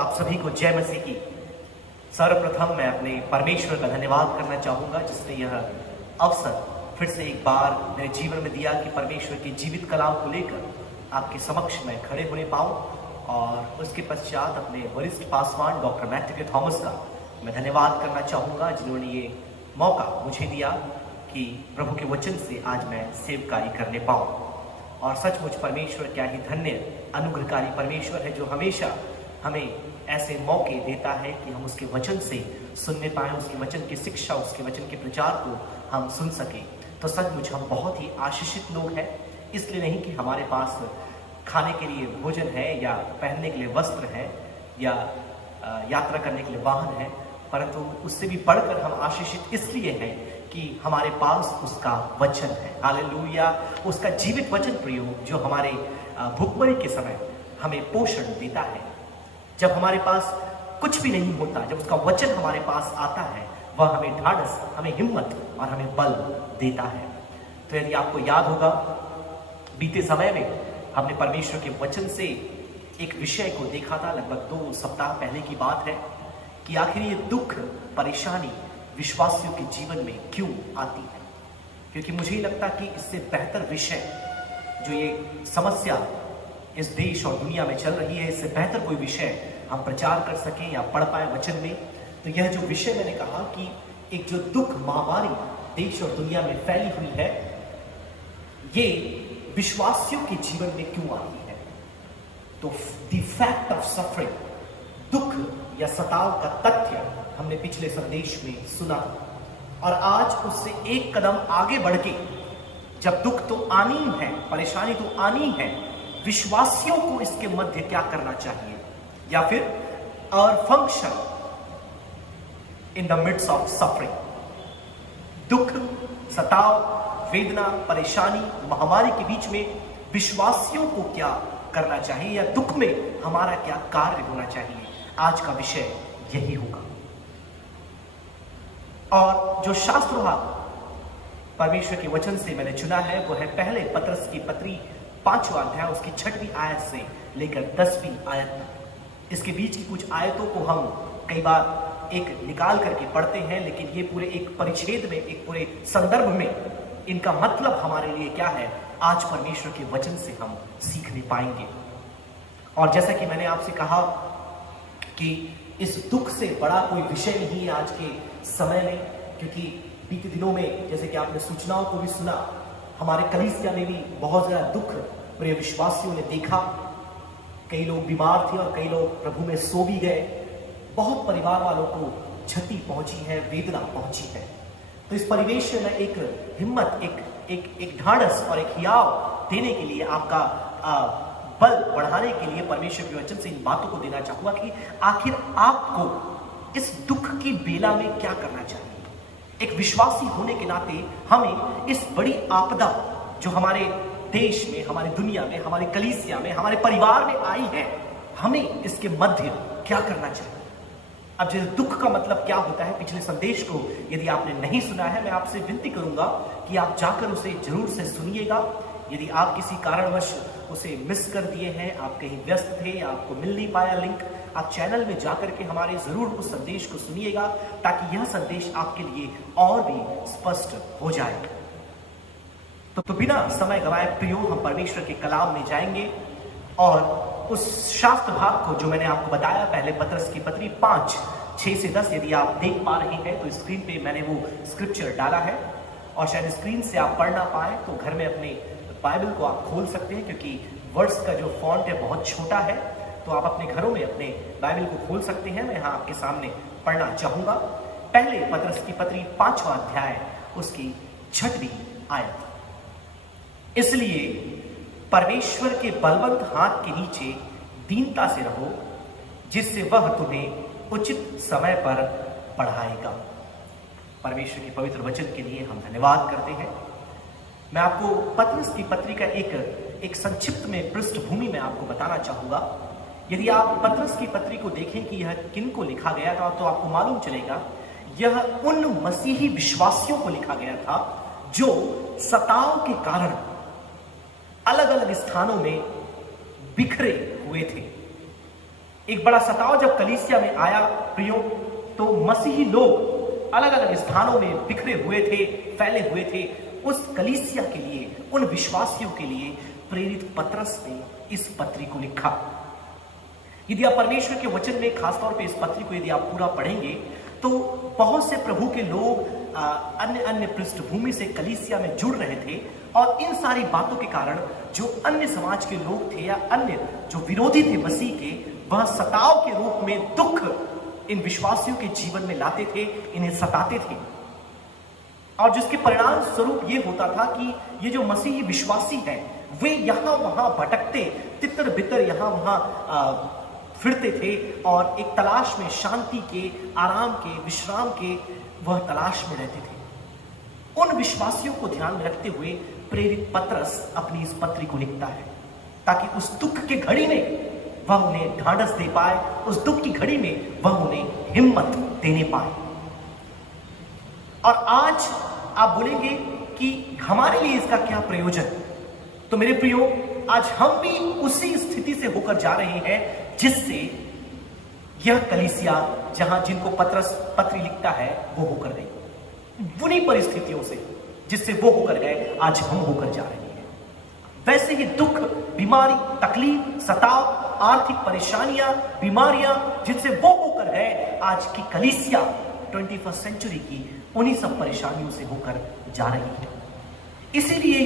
आप सभी को जय मसीह की। सर्वप्रथम मैं अपने परमेश्वर का धन्यवाद करना चाहूँगा जिसने यह अवसर फिर से एक बार मेरे जीवन में दिया कि परमेश्वर की जीवित कलाम को लेकर आपके समक्ष मैं खड़े होने पाऊँ। और उसके पश्चात अपने वरिष्ठ पासवान डॉक्टर मैथ्यू थॉमस का मैं धन्यवाद करना चाहूँगा जिन्होंने ये मौका मुझे दिया कि प्रभु के वचन से आज मैं सेवकाई करने पाऊँ। और सचमुच परमेश्वर क्या ही धन्य अनुग्रहकारी परमेश्वर है जो हमेशा हमें ऐसे मौके देता है कि हम उसके वचन से सुनने पाएँ, उसके वचन की शिक्षा, उसके वचन के प्रचार को हम सुन सकें। तो सचमुच हम बहुत ही आशीषित लोग हैं, इसलिए नहीं कि हमारे पास खाने के लिए भोजन है या पहनने के लिए वस्त्र है या यात्रा करने के लिए वाहन है, परंतु उससे भी बढ़कर हम आशीषित इसलिए हैं कि हमारे पास उसका वचन है। हालेलुया। उसका जीवित वचन प्रयोग जो हमारे भुखमरी के समय हमें पोषण देता है। जब हमारे पास कुछ भी नहीं होता, जब उसका वचन हमारे पास आता है, वह हमें ढाढ़स, हमें हिम्मत और हमें बल देता है। तो यदि आपको याद होगा, बीते समय में हमने परमेश्वर के वचन से एक विषय को देखा था, लगभग 2 सप्ताह पहले की बात है, कि आखिर ये दुख, परेशानी विश्वासियों के जीवन में क्यों आती है। क्योंकि मुझे ही लगता कि इससे बेहतर विषय जो ये समस्या इस देश और दुनिया में चल रही है, इससे बेहतर कोई विषय हम प्रचार कर सकें या पढ़ पाए वचन में। तो यह जो विषय मैंने कहा कि एक जो दुख महामारी देश और दुनिया में फैली हुई है, ये विश्वासियों के जीवन में क्यों आती है। तो द फैक्ट ऑफ सफरिंग, दुख या सताव का तथ्य हमने पिछले संदेश में सुना। और आज उससे एक कदम आगे बढ़ के, जब दुख तो आनी है, परेशानी तो आनी है, विश्वासियों को इसके मध्य क्या करना चाहिए, या फिर और function in the midst of suffering. दुख, सताव, वेदना, परेशानी, महामारी के बीच में विश्वासियों को क्या करना चाहिए या दुख में हमारा क्या कार्य होना चाहिए, आज का विषय यही होगा। और जो शास्त्र परमेश्वर के वचन से मैंने चुना है वो है पहले पतरस की पत्री 5वां अध्याय, उसकी 6वीं आयत से लेकर 10वीं आयत तक। इसके बीच की कुछ आयतों को हम कई बार एक निकाल करके पढ़ते हैं, लेकिन ये पूरे एक परिच्छेद में, एक पूरे संदर्भ में इनका मतलब हमारे लिए क्या है, आज परमेश्वर के वचन से हम सीखने पाएंगे। और जैसा कि मैंने आपसे कहा कि इस दुख से बड़ा कोई विषय नहीं है आज के समय में, क्योंकि बीते दिनों में जैसे कि आपने सूचनाओं को भी सुना, हमारे कलीसिया में भी बहुत ज़्यादा दुख प्रिय विश्वासियों ने देखा। कई लोग बीमार थे और कई लोग प्रभु में सो भी गए। बहुत परिवार वालों को क्षति पहुंची है, वेदना पहुंची है। तो इस परिवेश में एक हिम्मत, एक ढाढ़स और एक हियाव देने के लिए, आपका बल बढ़ाने के लिए परमेश्वर के वचन से इन बातों को देना चाहूंगा कि आखिर आपको इस दुख की बेला में क्या करना चाहिए। एक विश्वासी होने के नाते हमें इस बड़ी आपदा जो हमारे देश में, हमारी दुनिया में, हमारी कलीसिया में, हमारे परिवार में आई है, हमें इसके मध्य क्या करना चाहिए। अब जैसे दुख का मतलब क्या होता है, पिछले संदेश को यदि आपने नहीं सुना है, मैं आपसे विनती करूंगा कि आप जाकर उसे जरूर से सुनिएगा। यदि आप किसी कारणवश उसे मिस कर दिए हैं, आप कहीं व्यस्त थे, आपको मिल नहीं पाया लिंक, आप चैनल में जाकर के हमारे जरूर उस संदेश को सुनिएगा, ताकि यह संदेश आपके लिए और भी स्पष्ट हो जाए। तो बिना समय गवाए प्रियो, हम परमेश्वर के कलाम में जाएंगे और उस शास्त्र भाग को जो मैंने आपको बताया, पहले पतरस की पत्री 5:6 से 10, यदि आप देख पा रहे हैं तो स्क्रीन पे मैंने वो स्क्रिप्चर डाला है। और शायद स्क्रीन से आप पढ़ ना पाए तो घर में अपने बाइबल को आप खोल सकते हैं, क्योंकि वर्ड्स का जो फॉन्ट है बहुत छोटा है, तो आप अपने घरों में अपने बाइबल को खोल सकते हैं। मैं यहाँ आपके सामने पढ़ना चाहूंगा। पहले पतरस की पत्री 5वां अध्याय, उसकी 6वीं आयत। इसलिए परमेश्वर के बलवंत हाथ के नीचे दीनता से रहो, जिससे वह तुम्हें उचित समय पर बढ़ाएगा। परमेश्वर के पवित्र वचन के लिए हम धन्यवाद करते हैं। मैं आपको पतरस की पत्री का एक संक्षिप्त में पृष्ठभूमि में आपको बताना चाहूंगा। यदि आप पतरस की पत्री को देखें कि यह किन को लिखा गया था, तो आपको मालूम चलेगा यह उन मसीही विश्वासियों को लिखा गया था जो सताव के कारण अलग अलग स्थानों में बिखरे हुए थे। एक बड़ा सताव जब कलीसिया में आया प्रियो, तो मसीही लोग अलग अलग स्थानों में बिखरे हुए थे, फैले हुए थे। उस कलीसिया के लिए, उन विश्वासियों के लिए प्रेरित पतरस ने इस पत्री को लिखा। यदि आप परमेश्वर के वचन में खासतौर पे इस पत्री को यदि आप पूरा पढ़ेंगे, तो बहुत से प्रभु के लोग अन्य अन्य पृष्ठभूमि से कलीसिया में जुड़ रहे थे, और इन सारी बातों के कारण जो अन्य समाज के लोग थे या अन्य जो विरोधी थे मसीह के, वह सताव के रूप में दुख इन विश्वासियों के जीवन में लाते थे, इन्हें सताते थे। और जिसके परिणाम स्वरूप ये होता था कि ये जो मसीही विश्वासी हैं, वे यहां वहां भटकते, तितर बितर यहां वहां फिरते थे, और एक तलाश में, शांति के, आराम के, विश्राम के, वह तलाश में रहते थे। उन विश्वासियों को ध्यान में रखते हुए प्रेरित पतरस अपनी इस पत्री को लिखता है, ताकि उस दुख के घड़ी में वह उन्हें ढांढस दे पाए, उस दुख की घड़ी में वह उन्हें हिम्मत देने पाए। और आज आप बोलेंगे कि हमारे लिए इसका क्या प्रयोजन? तो मेरे प्रियो, आज हम भी उसी स्थिति से होकर जा रहे हैं जिससे यह कलीसिया, जहां जिनको पतरस पत्री लिखता है, वो होकर गई। बुरी परिस्थितियों से जिससे वो होकर गए, आज हम होकर जा रहे हैं। वैसे ही दुख, बीमारी, तकलीफ, सताव, आर्थिक परेशानियां, बीमारियां जिनसे वो होकर गए, आज की कलीसिया 21st सेंचुरी की उन्हीं सब परेशानियों से होकर जा रही है। इसीलिए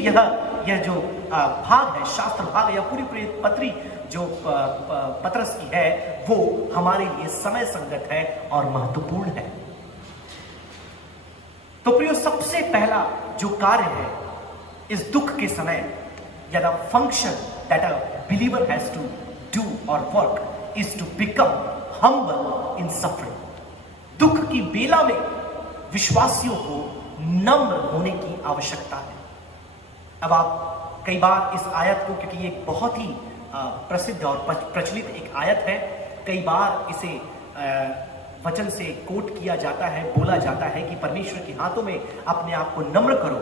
यह जो भाग है, शास्त्र भाग या पूरी प्रेरित पत्री जो पतरस की है, वो हमारे लिए समय संगत है और महत्वपूर्ण है। तो प्रियो, सबसे पहला जो कार्य है इस दुख के समय, या the function that a believer has to do और work is to become humble in suffering. दुख की बेला में विश्वासियों को नम्र होने की आवश्यकता है। अब आप कई बार इस आयत को, क्योंकि ये बहुत ही प्रसिद्ध और प्रचलित एक आयत है, कई बार इसे वचन से कोट किया जाता है, बोला जाता है कि परमेश्वर के हाथों में अपने आप को नम्र करो,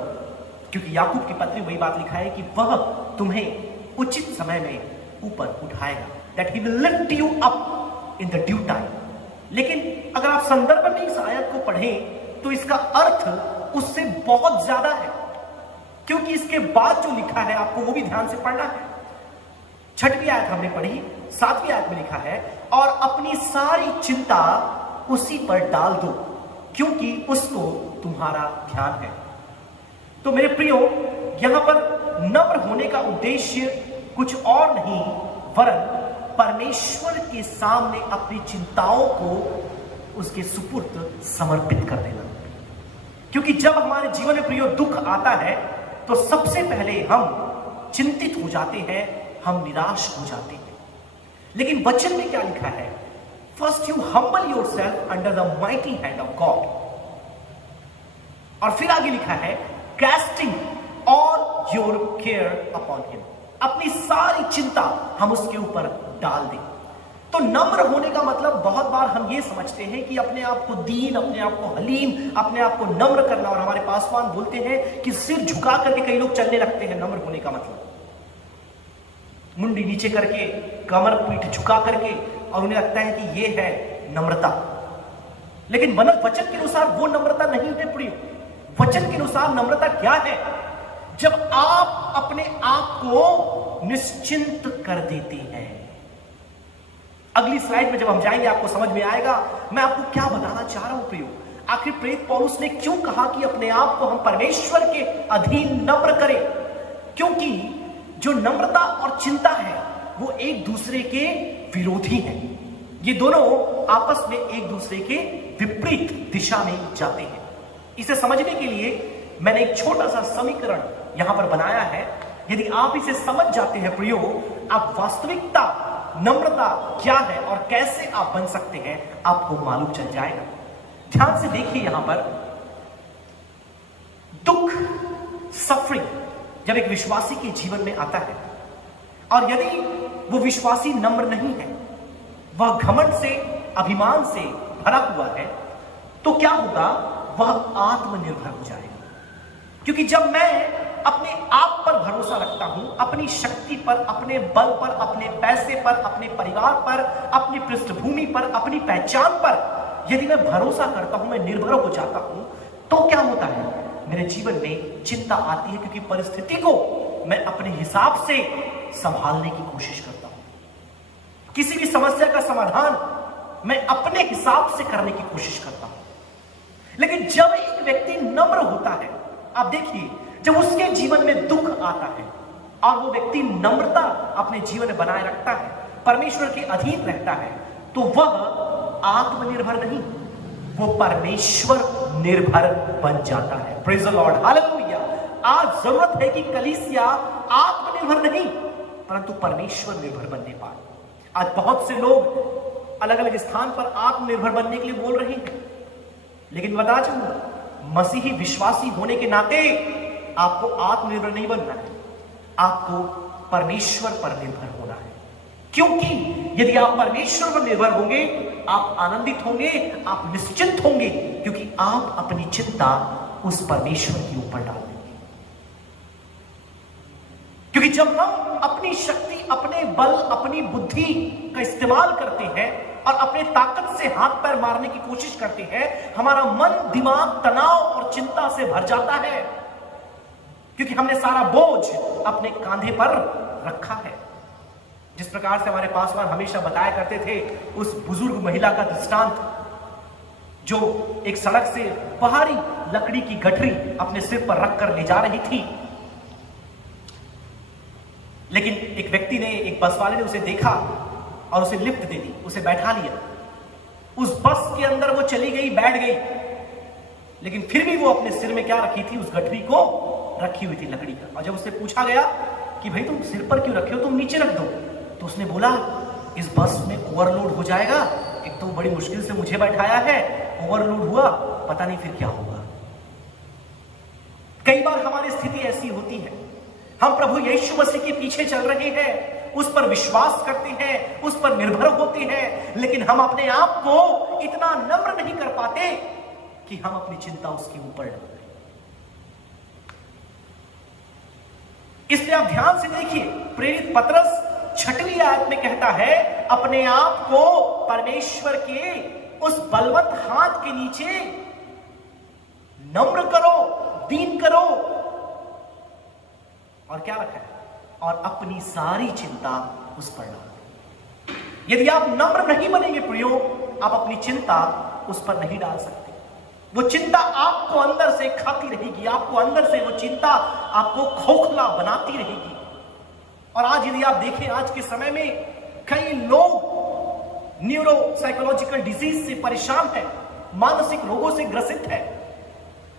क्योंकि याकूब की पत्री वही बात लिखा है कि वह तुम्हें उचित समय में ऊपर उठाएगा, that he will lift you up in the due time. लेकिन अगर आप संदर्भ में इस आयत को पढ़ें, तो इसका अर्थ उससे बहुत ज्यादा है, क्योंकि इसके बाद जो लिखा है आपको वो भी ध्यान से पढ़ना है। 6वीं आयत हमने पढ़ी, 7वीं आयत में लिखा है, और अपनी सारी चिंता उसी पर डाल दो, क्योंकि उसको तुम्हारा ध्यान है। तो मेरे प्रियो, यहां पर नम्र होने का उद्देश्य कुछ और नहीं, वरन परमेश्वर के सामने अपनी चिंताओं को उसके सुपुर्द समर्पित कर देना। क्योंकि जब हमारे जीवन में प्रियो दुख आता है, तो सबसे पहले हम चिंतित हो जाते हैं, हम निराश हो जाते हैं। लेकिन वचन में क्या लिखा है? First you humble yourself under the mighty hand of God, और फिर आगे लिखा है casting all your care upon him. अपनी सारी चिंता हम उसके ऊपर डाल दें। तो नम्र होने का मतलब बहुत बार हम ये समझते हैं कि अपने आप को दीन, अपने आप को हलीम, अपने आप को नम्र करना। और हमारे पासवान बोलते हैं कि सिर झुका करके कई लोग चलने लगते हैं। नम्र होने का मतलब मुंडी नीचे करके, कमर पीठ झुका करके, और उन्हें लगता है कि ये है नम्रता। लेकिन वचन के अनुसार वो नम्रता नहीं है प्रिय। वचन के अनुसार नम्रता क्या है? जब आप अपने आप को निश्चिंत कर देते हैं। अगली स्लाइड में जब हम जाएंगे आपको समझ में आएगा मैं आपको क्या बताना चाह रहा हूं प्रियो। आखिर प्रेरित पौलुस ने क्यों कहा कि अपने आप को हम परमेश्वर के अधीन नम्र करें? क्योंकि जो नम्रता और चिंता है वो एक दूसरे के विरोधी हैं। ये दोनों आपस में एक दूसरे के विपरीत दिशा में जाते हैं। इसे समझने के लिए मैंने एक छोटा सा समीकरण यहां पर बनाया है। यदि आप इसे समझ जाते हैं प्रियो, आप वास्तविकता नम्रता क्या है और कैसे आप बन सकते हैं आपको मालूम चल जाएगा। ध्यान से देखिए, यहां पर दुख, सफरिंग जब एक विश्वासी के जीवन में आता है, और यदि वो विश्वासी नम्र नहीं है, वह घमंड से, अभिमान से भरा हुआ है, तो क्या होगा? वह आत्मनिर्भर हो जाएगा। क्योंकि जब मैं अपने आप पर भरोसा रखता हूं, अपनी शक्ति पर, अपने बल पर, अपने पैसे पर, अपने परिवार पर, अपनी पृष्ठभूमि पर, अपनी पहचान पर यदि मैं भरोसा करता हूं, मैं निर्भर हो जाता हूं, तो क्या होता है? मेरे जीवन में चिंता आती है, क्योंकि परिस्थिति को मैं अपने हिसाब से संभालने की कोशिश करता हूं। किसी भी समस्या का समाधान मैं अपने हिसाब से करने की कोशिश करता हूं। लेकिन जब एक व्यक्ति नम्र होता है, आप देखिए, जब उसके जीवन में दुख आता है और वो व्यक्ति नम्रता अपने जीवन में बनाए रखता है, परमेश्वर के अधीन रहता है, तो वह आत्मनिर्भर नहीं, वो परमेश्वर निर्भर बन जाता है। Praise the Lord, hallelujah. आज जरूरत है कि कलीसिया आत्मनिर्भर नहीं परंतु परमेश्वर निर्भर बनने पाए। आज बहुत से लोग अलग अलग स्थान पर आत्मनिर्भर बनने के लिए बोल रहे हैं, लेकिन बता चाहूंगा, मसीही विश्वासी होने के नाते आपको आत्मनिर्भर नहीं बनना है, आपको परमेश्वर पर निर्भर होना है। क्योंकि यदि आप परमेश्वर पर निर्भर होंगे, आप आनंदित होंगे, आप निश्चिंत होंगे, क्योंकि आप अपनी चिंता उस परमेश्वर के ऊपर डाल देंगे। क्योंकि जब हम अपनी शक्ति, अपने बल, अपनी बुद्धि का इस्तेमाल करते हैं और अपने ताकत से हाथ पैर मारने की कोशिश करते हैं, हमारा मन, दिमाग तनाव और चिंता से भर जाता है, क्योंकि हमने सारा बोझ अपने कांधे पर रखा है। जिस प्रकार से हमारे पासवान हमेशा बताया करते थे, उस बुजुर्ग महिला का दृष्टांत, जो एक सड़क से भारी लकड़ी की गठरी अपने सिर पर रखकर ले जा रही थी, लेकिन एक व्यक्ति ने, एक बस वाले ने उसे देखा और उसे लिफ्ट दे दी, उसे बैठा लिया। उस बस के अंदर वो चली गई, बैठ गई, लेकिन फिर भी वो अपने सिर में क्या रखी थी? उस गठरी को रखी हुई थी, लकड़ी का। और जब उससे पूछा गया कि भाई तुम सिर पर क्यों रखे हो, तुम नीचे रख दो, तो उसने बोला इस बस में ओवरलोड हो जाएगा, एक तो बड़ी मुश्किल से मुझे बैठाया है, ओवरलोड हुआ पता नहीं फिर क्या होगा। कई बार हमारी स्थिति ऐसी होती है, हम प्रभु यीशु मसीह के पीछे चल रहे हैं, उस पर विश्वास करते हैं, उस पर निर्भर होते हैं, लेकिन हम अपने आप को इतना नम्र नहीं कर पाते कि हम अपनी चिंता उसके ऊपर डाल दें। इसलिए आप ध्यान से देखिए, प्रेरित पतरस 6वीं आयत में कहता है, अपने आप को परमेश्वर के उस बलवंत हाथ के नीचे नम्र करो, दीन करो, और क्या रखा है? और अपनी सारी चिंता उस पर डाल दो। यदि आप नम्र नहीं बनेंगे प्रियो, आप अपनी चिंता उस पर नहीं डाल सकते। वो चिंता आपको अंदर से खाती रहेगी, आपको अंदर से वो चिंता आपको खोखला बनाती रहेगी। और आज यदि आप देखें, आज के समय में कई लोग न्यूरो साइकोलॉजिकल डिजीज से परेशान है, मानसिक रोगों से ग्रसित है।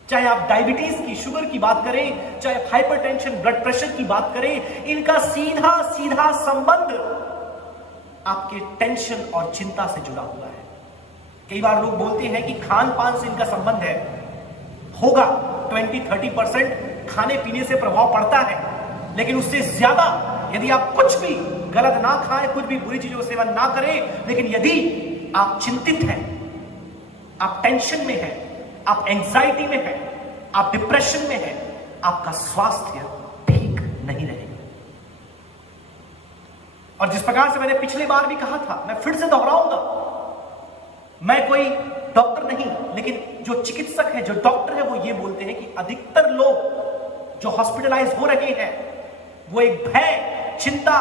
चाहे आप डायबिटीज की, शुगर की बात करें, चाहे हाइपरटेंशन, ब्लड प्रेशर की बात करें, इनका सीधा सीधा संबंध आपके टेंशन और चिंता से जुड़ा हुआ है। कई बार लोग बोलते हैं कि खान पान से इनका संबंध है, होगा 20-30% खाने पीने से प्रभाव पड़ता है, लेकिन उससे ज्यादा यदि आप कुछ भी गलत ना खाएं, कुछ भी बुरी चीजों का सेवन ना करें, लेकिन यदि आप चिंतित हैं, आप टेंशन में हैं, आप एंजाइटी में हैं, आप डिप्रेशन में हैं, आपका स्वास्थ्य ठीक नहीं रहेगा। और जिस प्रकार से मैंने पिछली बार भी कहा था, मैं फिर से दोहराऊंगा, मैं कोई डॉक्टर नहीं, लेकिन जो चिकित्सक है, जो डॉक्टर है, वो ये बोलते हैं कि अधिकतर लोग जो हॉस्पिटलाइज हो रहे हैं, वो एक भय, चिंता,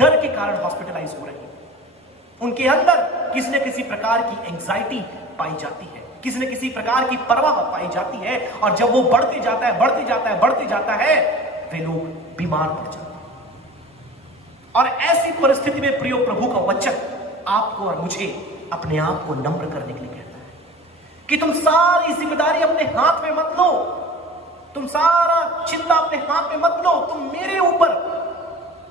डर के कारण हॉस्पिटलाइज हो रहे हैं। उनके अंदर किसी न किसी प्रकार की एंजाइटी पाई जाती है, किसी न किसी प्रकार की परवाह पाई जाती है, और जब वो बढ़ते जाता है, बढ़ते जाता है, बढ़ते जाता है, वे लोग बीमार पड़ जाते हैं। और ऐसी परिस्थिति में प्रियो, प्रभु का वचन आपको और मुझे अपने आप को नम्र करने के लिए कहता है कि तुम सारी जिम्मेदारी अपने हाथ में मत लो, तुम सारा चिंता अपने हाथ में मत लो, तुम मेरे ऊपर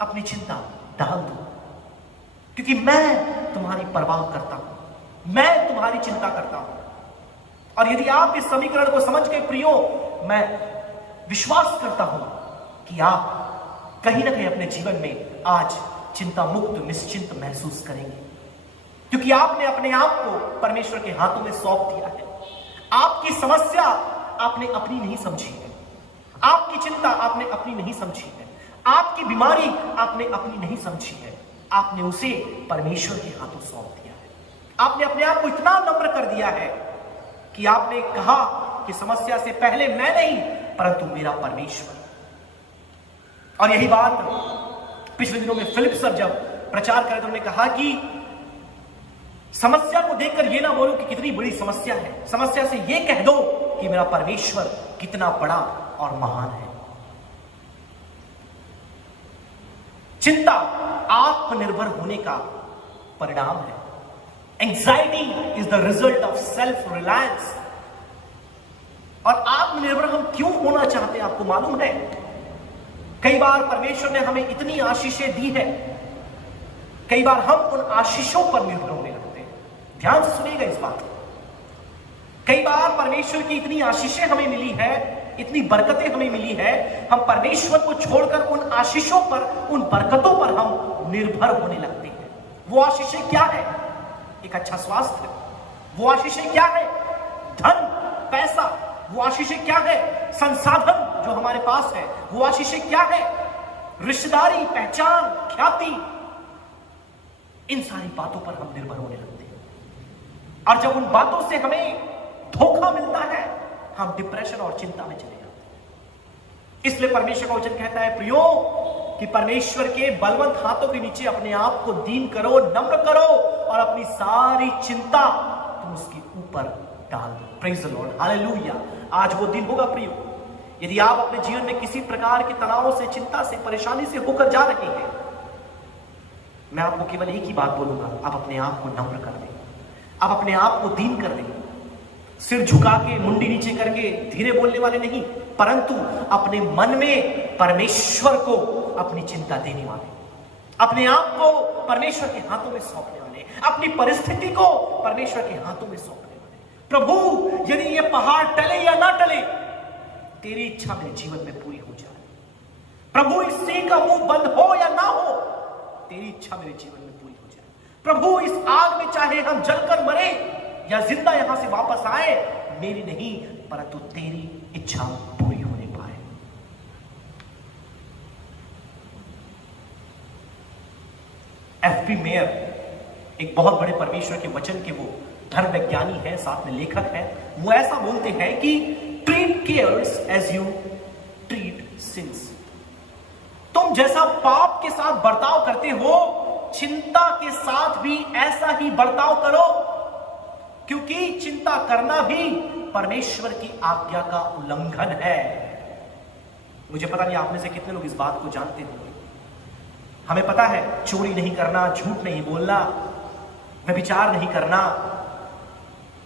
अपनी चिंता डाल दो, क्योंकि मैं तुम्हारी परवाह करता हूं, मैं तुम्हारी चिंता करता हूं। और यदि आप इस समीकरण को समझ के प्रियो, मैं विश्वास करता हूं कि आप कहीं ना कहीं अपने जीवन में आज चिंता मुक्त, निश्चिंत महसूस करेंगे, क्योंकि आपने अपने आप को परमेश्वर के हाथों में सौंप दिया है। आपकी समस्या आपने अपनी नहीं समझी है, आपकी चिंता आपने अपनी नहीं समझी है, आपकी बीमारी आपने अपनी नहीं समझी है, आपने उसे परमेश्वर के हाथों सौंप दिया है। आपने अपने आप को इतना नम्र कर दिया है कि आपने कहा कि समस्या से पहले मैं नहीं परंतु मेरा परमेश्वर। और यही बात पिछले दिनों में फिलिप सर जब प्रचार कर रहे थे, उन्होंने कहा कि समस्या को देखकर यह ना बोलो कि कितनी बड़ी समस्या है, समस्या से यह कह दो कि मेरा परमेश्वर कितना बड़ा और महान है। चिंता आत्मनिर्भर होने का परिणाम है। Anxiety is the result of self reliance. और आत्मनिर्भर हम क्यों होना चाहते हैं आपको मालूम है? कई बार परमेश्वर ने हमें इतनी आशीषें दी है, कई बार हम उन आशीषों पर निर्भर होने लगते हैं। ध्यान से सुनिएगा इस बात। कई बार परमेश्वर की इतनी आशीषें हमें मिली है, इतनी बरकतें हमें मिली है, हम परमेश्वर को छोड़कर उन आशीषों पर, उन बरकतों पर हम निर्भर होने लगते हैं। वो आशीषें क्या है? एक अच्छा स्वास्थ्य। वो आशीषें क्या है? धन, पैसा। वो आशीषें क्या है? संसाधन जो हमारे पास है। वो आशीषें क्या है? रिश्तेदारी, पहचान, ख्याति। इन सारी बातों पर हम निर्भर होने लगते हैं। और जब उन बातों से हमें धोखा मिलता है, हम डिप्रेशन और चिंता में चले जाते हैं। इसलिए परमेश्वर का वचन कहता है प्रियो कि परमेश्वर के बलवंत हाथों के नीचे अपने आप को दीन करो, नम्र करो और अपनी सारी चिंता तुम उसके ऊपर डाल दो। Praise the Lord, hallelujah. आज वो दिन होगा प्रियो, यदि आप अपने जीवन में किसी प्रकार के तनाव से, चिंता से, परेशानी से होकर जा रहे हैं, मैं आपको केवल एक ही बात बोलूंगा, आप अपने आप को नम्र कर दें, आप अपने आप को दीन कर दें। सिर झुका के, मुंडी नीचे करके, धीरे बोलने वाले नहीं, परंतु अपने मन में परमेश्वर को अपनी चिंता देने वाले, अपने आप को परमेश्वर के हाथों में सौंपने वाले, अपनी परिस्थिति को परमेश्वर के हाथों में सौंपने वाले। प्रभु यदि ये पहाड़ टले या ना टले, तेरी इच्छा मेरे जीवन में पूरी हो जाए। प्रभु इस सी का मुंह बंद हो या ना हो, तेरी इच्छा मेरे जीवन में पूरी हो जाए। प्रभु इस आग में चाहे हम जलकर मरे या जिंदा यहां से वापस आए, मेरी नहीं परंतु तेरी इच्छा पूरी होने पाए। एफ.बी. मेयर एक बहुत बड़े परमेश्वर के वचन के वो धर्म विज्ञानी है, साथ में लेखक है। वो ऐसा बोलते हैं कि treat cares as you treat sins. तुम जैसा पाप के साथ बर्ताव करते हो, चिंता के साथ भी ऐसा ही बर्ताव करो, क्योंकि चिंता करना भी परमेश्वर की आज्ञा का उल्लंघन है। मुझे पता नहीं आप में से कितने लोग इस बात को जानते होंगे। हमें पता है चोरी नहीं करना, झूठ नहीं बोलना, व्यभिचार नहीं करना,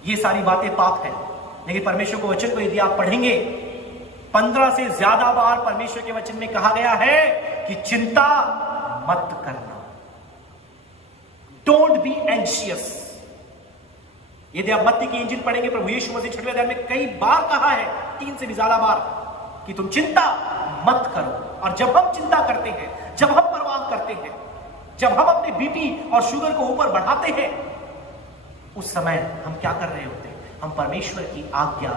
ये सारी बातें पाप है। लेकिन परमेश्वर के वचन को यदि आप पढ़ेंगे, 15 से ज्यादा बार परमेश्वर के वचन में कहा गया है कि चिंता मत करना। Don't be anxious. यदि आप मत्ती की इंजील पढ़ेंगे, प्रभु यीशु मसीह 6वें अध्याय में कई बार कहा है, 3 से भी ज्यादा बार, कि तुम चिंता मत करो। और जब हम चिंता करते हैं, जब हम परवाह करते हैं, जब हम अपने बीपी और शुगर को ऊपर बढ़ाते हैं, उस समय हम क्या कर रहे होते हैं? हम परमेश्वर की आज्ञा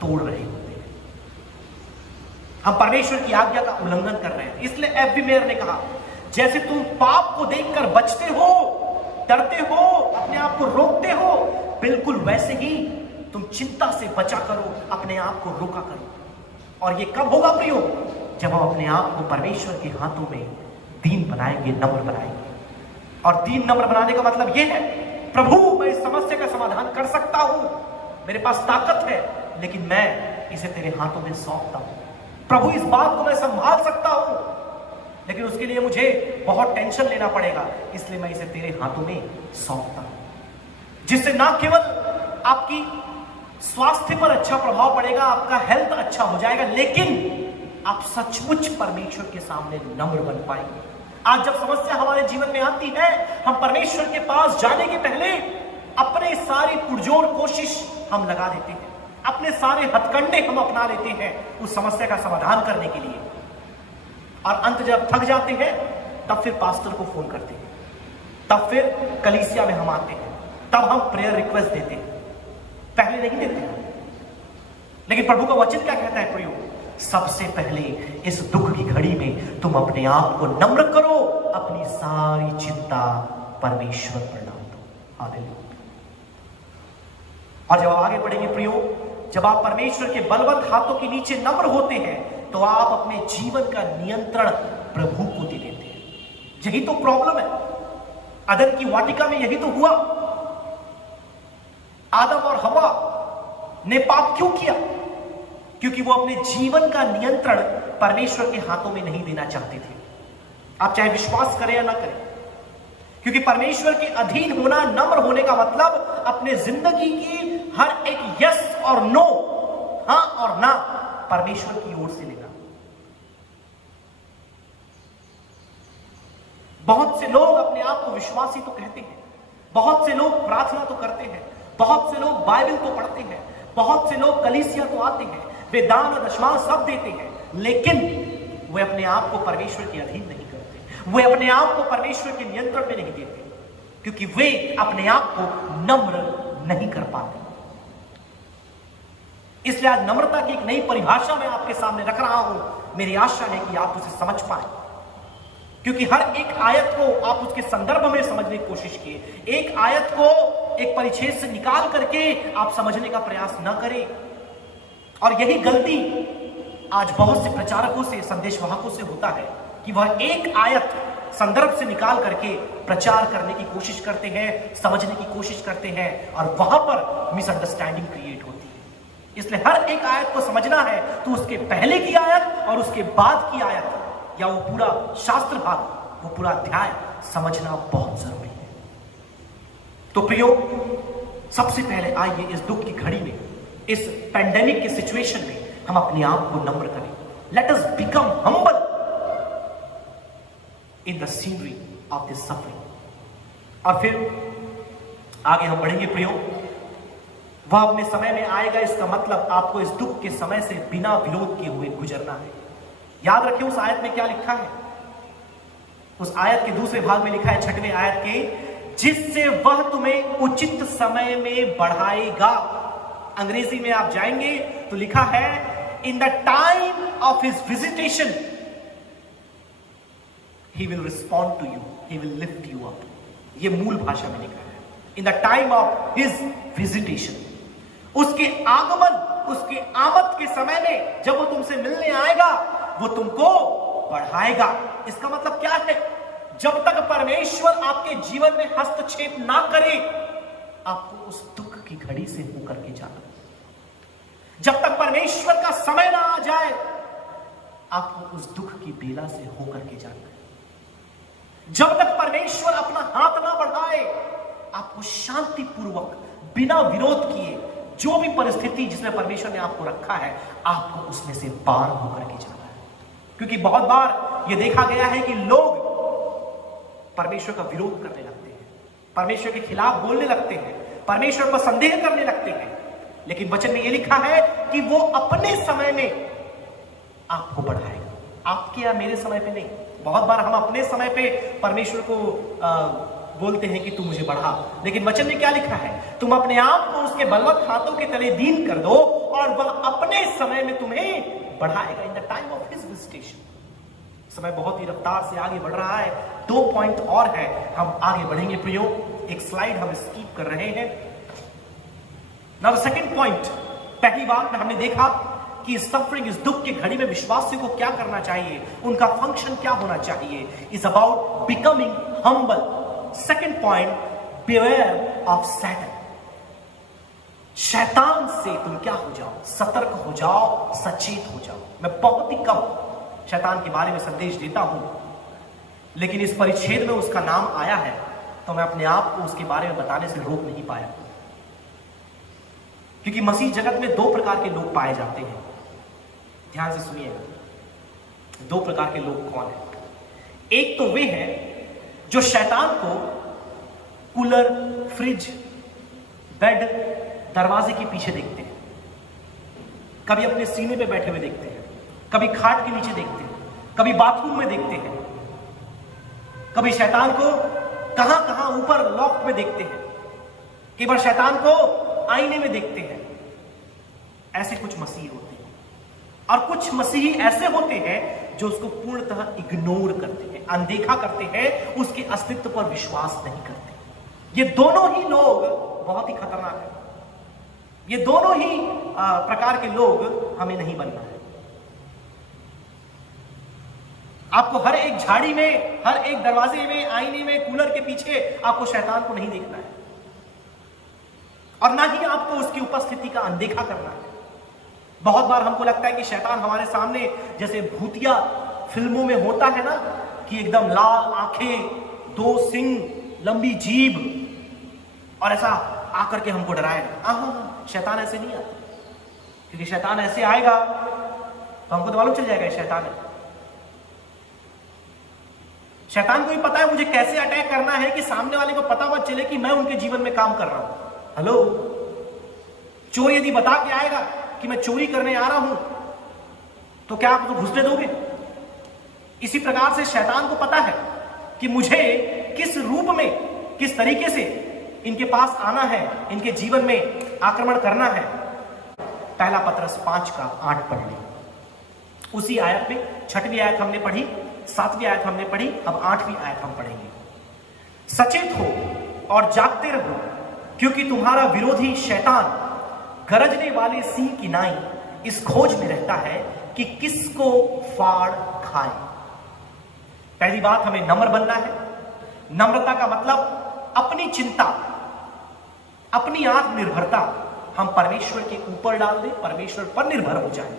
तोड़ रहे होते हैं, हम परमेश्वर की आज्ञा का उल्लंघन कर रहे हैं। इसलिए एफ.बी. मेयर ने कहा, जैसे तुम पाप को देखकर बचते हो, डरते हो, अपने आप को रोकते हो, बिल्कुल वैसे ही तुम चिंता से बचा करो, अपने आप को रोका करो। और ये कब होगा प्रियो? जब हम अपने आप को परमेश्वर के हाथों में दीन बनाएंगे, नम्र बनाएंगे। और दीन नम्र बनाने का मतलब यह है, प्रभु मैं इस समस्या का समाधान कर सकता हूं, मेरे पास ताकत है, लेकिन मैं इसे तेरे हाथों में सौंपता हूं। प्रभु इस बात को मैं संभाल सकता हूं, लेकिन उसके लिए मुझे बहुत टेंशन लेना पड़ेगा, इसलिए मैं इसे तेरे हाथों में सौंपता हूं। जिससे ना केवल आपकी स्वास्थ्य पर अच्छा प्रभाव पड़ेगा, आपका हेल्थ अच्छा हो जाएगा, लेकिन आप सचमुच परमेश्वर के सामने नम्र बन पाएंगे। आज जब समस्या हमारे जीवन में आती है, हम परमेश्वर के पास जाने के पहले अपने सारी पुरजोर कोशिश हम लगा देते हैं, अपने सारे हथकंडे हम अपना लेते हैं उस समस्या का समाधान करने के लिए। और अंत जब थक जाते हैं, तब फिर पास्टर को फोन करते हैं, तब फिर कलीसिया में हम आते हैं, तब हम प्रेयर रिक्वेस्ट देते हैं, पहले नहीं देते हैं। लेकिन प्रभु का वचन क्या कहता है प्रियो? सबसे पहले इस दुख की घड़ी में तुम अपने आप को नम्र करो, अपनी सारी चिंता परमेश्वर पर डाल दो। हालेलुया। और जब आप आगे बढ़ेंगे प्रियो, जब आप परमेश्वर के बलवंत हाथों के नीचे नम्र होते हैं तो आप अपने जीवन का नियंत्रण प्रभु को दे देते हैं। यही तो प्रॉब्लम है। अदन की वाटिका में यही तो हुआ। आदम और हवा ने पाप क्यों किया? क्योंकि वो अपने जीवन का नियंत्रण परमेश्वर के हाथों में नहीं देना चाहते थे। आप चाहे विश्वास करें या ना करें, क्योंकि परमेश्वर के अधीन होना, नम्र होने का मतलब अपने जिंदगी की हर एक यस और नो, हां और ना परमेश्वर की ओर से लेना। बहुत से लोग अपने आप को विश्वासी तो कहते हैं, बहुत से लोग प्रार्थना तो करते हैं, बहुत से लोग बाइबल तो पढ़ते हैं, बहुत से लोग कलीसिया तो आते हैं, वे दान और दशमांश सब देते हैं, लेकिन वे अपने आप को परमेश्वर के अधीन नहीं करते, वे अपने आप को परमेश्वर के नियंत्रण में नहीं देते, क्योंकि वे अपने आप को नम्र नहीं कर पाते। इसलिए आज नम्रता की एक नई परिभाषा मैं आपके सामने रख रहा हूं। मेरी आशा है कि आप उसे समझ पाए, क्योंकि हर एक आयत को आप उसके संदर्भ में समझने की कोशिश किए। एक आयत को एक परिच्छेद से निकाल करके आप समझने का प्रयास न करें। और यही गलती आज बहुत से प्रचारकों से, संदेशवाहकों से होता है कि वह एक आयत संदर्भ से निकाल करके प्रचार करने की कोशिश करते हैं, समझने की कोशिश करते हैं, और वहां पर मिसअंडरस्टैंडिंग क्रिएट होती है। इसलिए हर एक आयत को समझना है तो उसके पहले की आयत और उसके बाद की आयत, या वो पूरा शास्त्र भाग, वो पूरा अध्याय समझना बहुत जरूरी है। तो प्रियो, सबसे पहले आइए इस दुख की घड़ी में, इस पैंडेमिक के सिचुएशन में हम अपने आप को नम्र करें। Let us become humble in the scenery of this suffering. और फिर आगे हम बढ़ेंगे प्रियो। वह अपने समय में आएगा, इसका मतलब आपको इस दुख के समय से बिना विरोध किए हुए गुजरना है। याद रखिए उस आयत में क्या लिखा है। उस आयत के दूसरे भाग में लिखा है, 6वें आयत के, जिससे वह तुम्हें उचित समय में बढ़ाएगा। अंग्रेजी में आप जाएंगे तो लिखा है, in the time of his visitation he will respond to you, he will lift you up. ये मूल भाषा में लिखा है, in the time of his visitation. उसके आगमन, उसके आमद के समय में जब वो तुमसे मिलने आएगा, वो तुमको बढ़ाएगा। इसका मतलब क्या है? जब तक परमेश्वर आपके जीवन में हस्तक्षेप ना करे, आपको उस दुख की घड़ी से होकर के जाना। जब तक परमेश्वर का समय ना आ जाए, आपको उस दुख की बेला से होकर के जाना। जब तक परमेश्वर अपना हाथ ना बढ़ाए, आपको शांतिपूर्वक, बिना विरोध किए, जो भी परिस्थिति जिसमें परमेश्वर ने आपको रखा है, आपको उसमें से पार होकर के जाना है। क्योंकि बहुत बार यह देखा गया है कि लोग परमेश्वर का विरोध करने लगते हैं, परमेश्वर के खिलाफ बोलने लगते हैं, परमेश्वर पर संदेह करने लगते हैं, लेकिन वचन में यह लिखा है कि वो अपने समय में आपको बढ़ाएगा, आपके या मेरे समय पे नहीं। बहुत बार हम अपने समय पे परमेश्वर को बोलते हैं कि तू मुझे बढ़ा, लेकिन वचन में क्या लिखा है? तुम अपने आप को उसके बलवंत हाथों के तले दीन कर दो और वह अपने समय में तुम्हें बढ़ाएगा। इन the time of his visitation. समय बहुत ही रफ्तार से आगे बढ़ रहा है। 2 पॉइंट और है, हम आगे बढ़ेंगे प्रियो। एक स्लाइड हम स्किप कर रहे हैं। नाउ सेकंड पॉइंट, पहली बात में हमने देखा कि सफरिंग, इस दुख की घड़ी में विश्वासियों को क्या करना चाहिए, उनका फंक्शन क्या होना चाहिए, is about becoming humble. Second point, beware of Satan. शैतान से तुम क्या हो जाओ, सतर्क हो जाओ, सचेत हो जाओ। मैं बहुत ही कम शैतान के बारे में संदेश देता हूं, लेकिन इस परिच्छेद में उसका नाम आया है तो मैं अपने आप को उसके बारे में बताने से रोक नहीं पाया, क्योंकि मसीह जगत में 2 प्रकार के लोग पाए जाते हैं। ध्यान से सुनिएगा, 2 प्रकार के लोग कौन हैं? एक तो वे हैं जो शैतान को कूलर, फ्रिज, बेड, दरवाजे के पीछे देखते हैं, कभी अपने सीने पे बैठे हुए देखते हैं, कभी खाट के नीचे देखते हैं, कभी बाथरूम में देखते हैं, कभी शैतान को कहां कहां ऊपर लॉफ्ट में देखते हैं, कई बार शैतान को आईने में देखते हैं। ऐसे कुछ मसीह होते हैं। और कुछ मसीही ऐसे होते हैं जो उसको पूर्णतः इग्नोर करते हैं, अनदेखा करते हैं, उसके अस्तित्व पर विश्वास नहीं करते। ये दोनों ही लोग बहुत ही खतरनाक है। ये दोनों ही प्रकार के लोग हमें नहीं बनना है। आपको हर एक झाड़ी में, हर एक दरवाजे में, आईने में, कूलर के पीछे आपको शैतान को नहीं देखना है, और ना ही आपको उसकी उपस्थिति का अनदेखा करना है। बहुत बार हमको लगता है कि शैतान हमारे सामने जैसे भूतिया फिल्मों में होता है ना, कि एकदम लाल आंखें, 2 सिंग, लंबी जीभ, और ऐसा आकर के हमको डराएगा। शैतान ऐसे नहीं आता, क्योंकि शैतान ऐसे आएगा तो हमको तो मालूम चल जाएगा शैतान है। शैतान को भी पता है मुझे कैसे अटैक करना है कि सामने वाले को पता मत चले कि मैं उनके जीवन में काम कर रहा हूं। हेलो, चोर यदि बता के आएगा कि मैं चोरी करने आ रहा हूं, तो क्या आप उसको घुसने दोगे? इसी प्रकार से शैतान को पता है कि मुझे किस रूप में, किस तरीके से इनके पास आना है, इनके जीवन में आक्रमण करना है। पहला पत्रस 5:8 पढ़ लें। उसी आयत में 6वीं आयत हमने पढ़ी, 7वीं आयत हमने पढ़ी, अब 8वीं आयत हम पढ़ेंगे। सचेत हो और जागते रहो, क्योंकि तुम्हारा विरोधी शैतान गरजने वाले सिंह की नाई इस खोज में रहता है कि किसको फाड़ खाए। पहली बात, हमें नम्र बनना है। नम्रता का मतलब अपनी चिंता, अपनी आत्मनिर्भरता हम परमेश्वर के ऊपर डाल दें, परमेश्वर पर निर्भर हो जाए,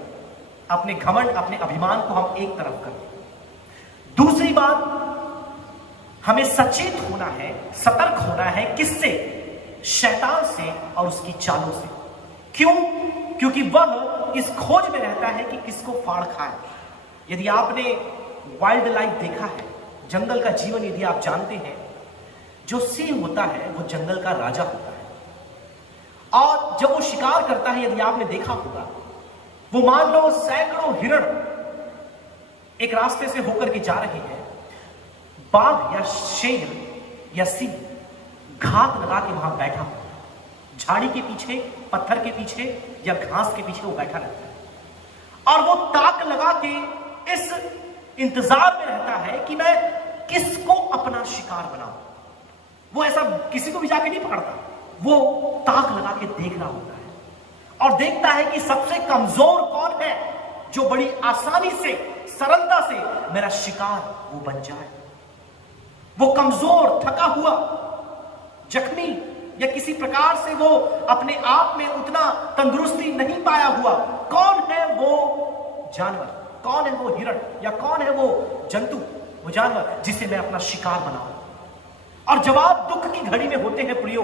अपने घमंड, अपने अभिमान को हम एक तरफ कर दें। दूसरी बात, हमें सचेत होना है, सतर्क होना है। किससे? शैतान से और उसकी चालों से। क्यों? क्योंकि वह इस खोज में रहता है कि किसको फाड़ खाए। यदि आपने वाइल्ड लाइफ देखा है, जंगल का जीवन यदि आप जानते हैं, जो सिंह होता है वो जंगल का राजा होता है, और जब वो शिकार करता है, यदि आपने देखा होगा, वो मान लो सैकड़ों हिरण एक रास्ते से होकर के जा रहे हैं, बाघ या शेर या सिंह घात लगा के वहां बैठा हो, झाड़ी के पीछे, पत्थर के पीछे या घास के पीछे वो बैठा रहता है, और वो ताक लगा के इस इंतजार में रहता है कि मैं किसको अपना शिकार बनाऊं। वो ऐसा किसी को भी जाके नहीं पकड़ता, वो ताक लगा के देख रहा होता है और देखता है कि सबसे कमजोर कौन है, जो बड़ी आसानी से, सरलता से मेरा शिकार वो बन जाए। वो कमजोर, थका हुआ, जख्मी, या किसी प्रकार से वो अपने आप में उतना तंदुरुस्ती नहीं पाया हुआ, कौन है वो जानवर, कौन है वो हिरण, या कौन है वो जंतु, वो जानवर जिसे मैं अपना शिकार बनाऊं। और जब आप दुख की घड़ी में होते हैं प्रियो,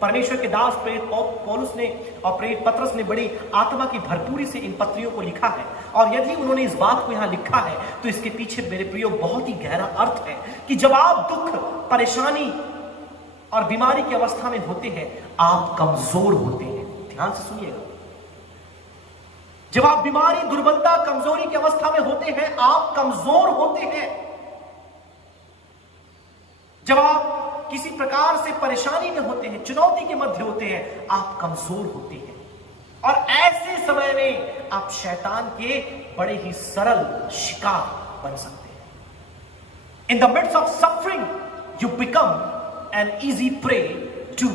परमेश्वर के दास प्रेरित पौलुस ने और प्रेरित पत्रस ने बड़ी आत्मा की भरपूरी से इन पत्रियों को लिखा है, और यदि उन्होंने इस बात को यहां लिखा है तो इसके पीछे मेरे प्रियो बहुत ही गहरा अर्थ है कि जब आप दुख, परेशानी और बीमारी की अवस्था में होते हैं, आप कमजोर होते हैं। ध्यान से सुनिएगा, जब आप बीमारी, दुर्बलता, कमजोरी की अवस्था में होते हैं, आप कमजोर होते हैं। जब आप किसी प्रकार से परेशानी में होते हैं, चुनौती के मध्य होते हैं, आप कमजोर होते हैं, और ऐसे समय में आप शैतान के बड़े ही सरल शिकार बन सकते हैं। In the midst of suffering you become an easy prey to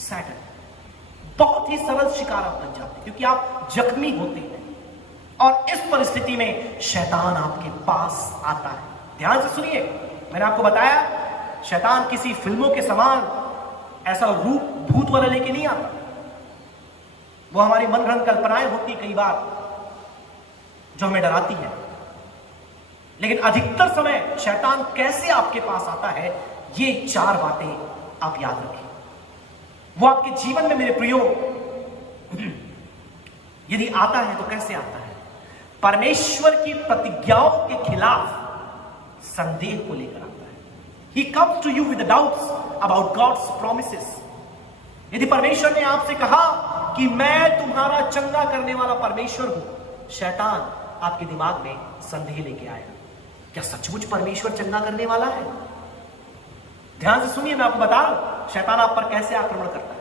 Satan. बहुत ही सरल शिकार आप बन जाते हैं, क्योंकि आप जख्मी होते हैं, और इस परिस्थिति में शैतान आपके पास आता है। ध्यान से सुनिए, मैंने आपको बताया शैतान किसी फिल्मों के समान ऐसा रूप भूत वाला लेके नहीं आता। वो हमारी मनगढ़ंत कल्पनाएं होती कई बार जो हमें डराती है, लेकिन अधिकतर समय शैतान कैसे आपके पास आता है, ये 4 बातें आप याद रखें। वो आपके जीवन में मेरे प्रियो यदि आता है तो कैसे आता है? परमेश्वर की प्रतिज्ञाओं के खिलाफ संदेह को लेकर आता है। He comes to you with the doubts about God's promises. यदि परमेश्वर ने आपसे कहा कि मैं तुम्हारा चंगा करने वाला परमेश्वर हूं, शैतान आपके दिमाग में संदेह लेके आएगा, क्या सचमुच परमेश्वर चंगा करने वाला है? ध्यान से सुनिए, मैं आपको बता रहा हूं शैतान आप पर कैसे आक्रमण करता है।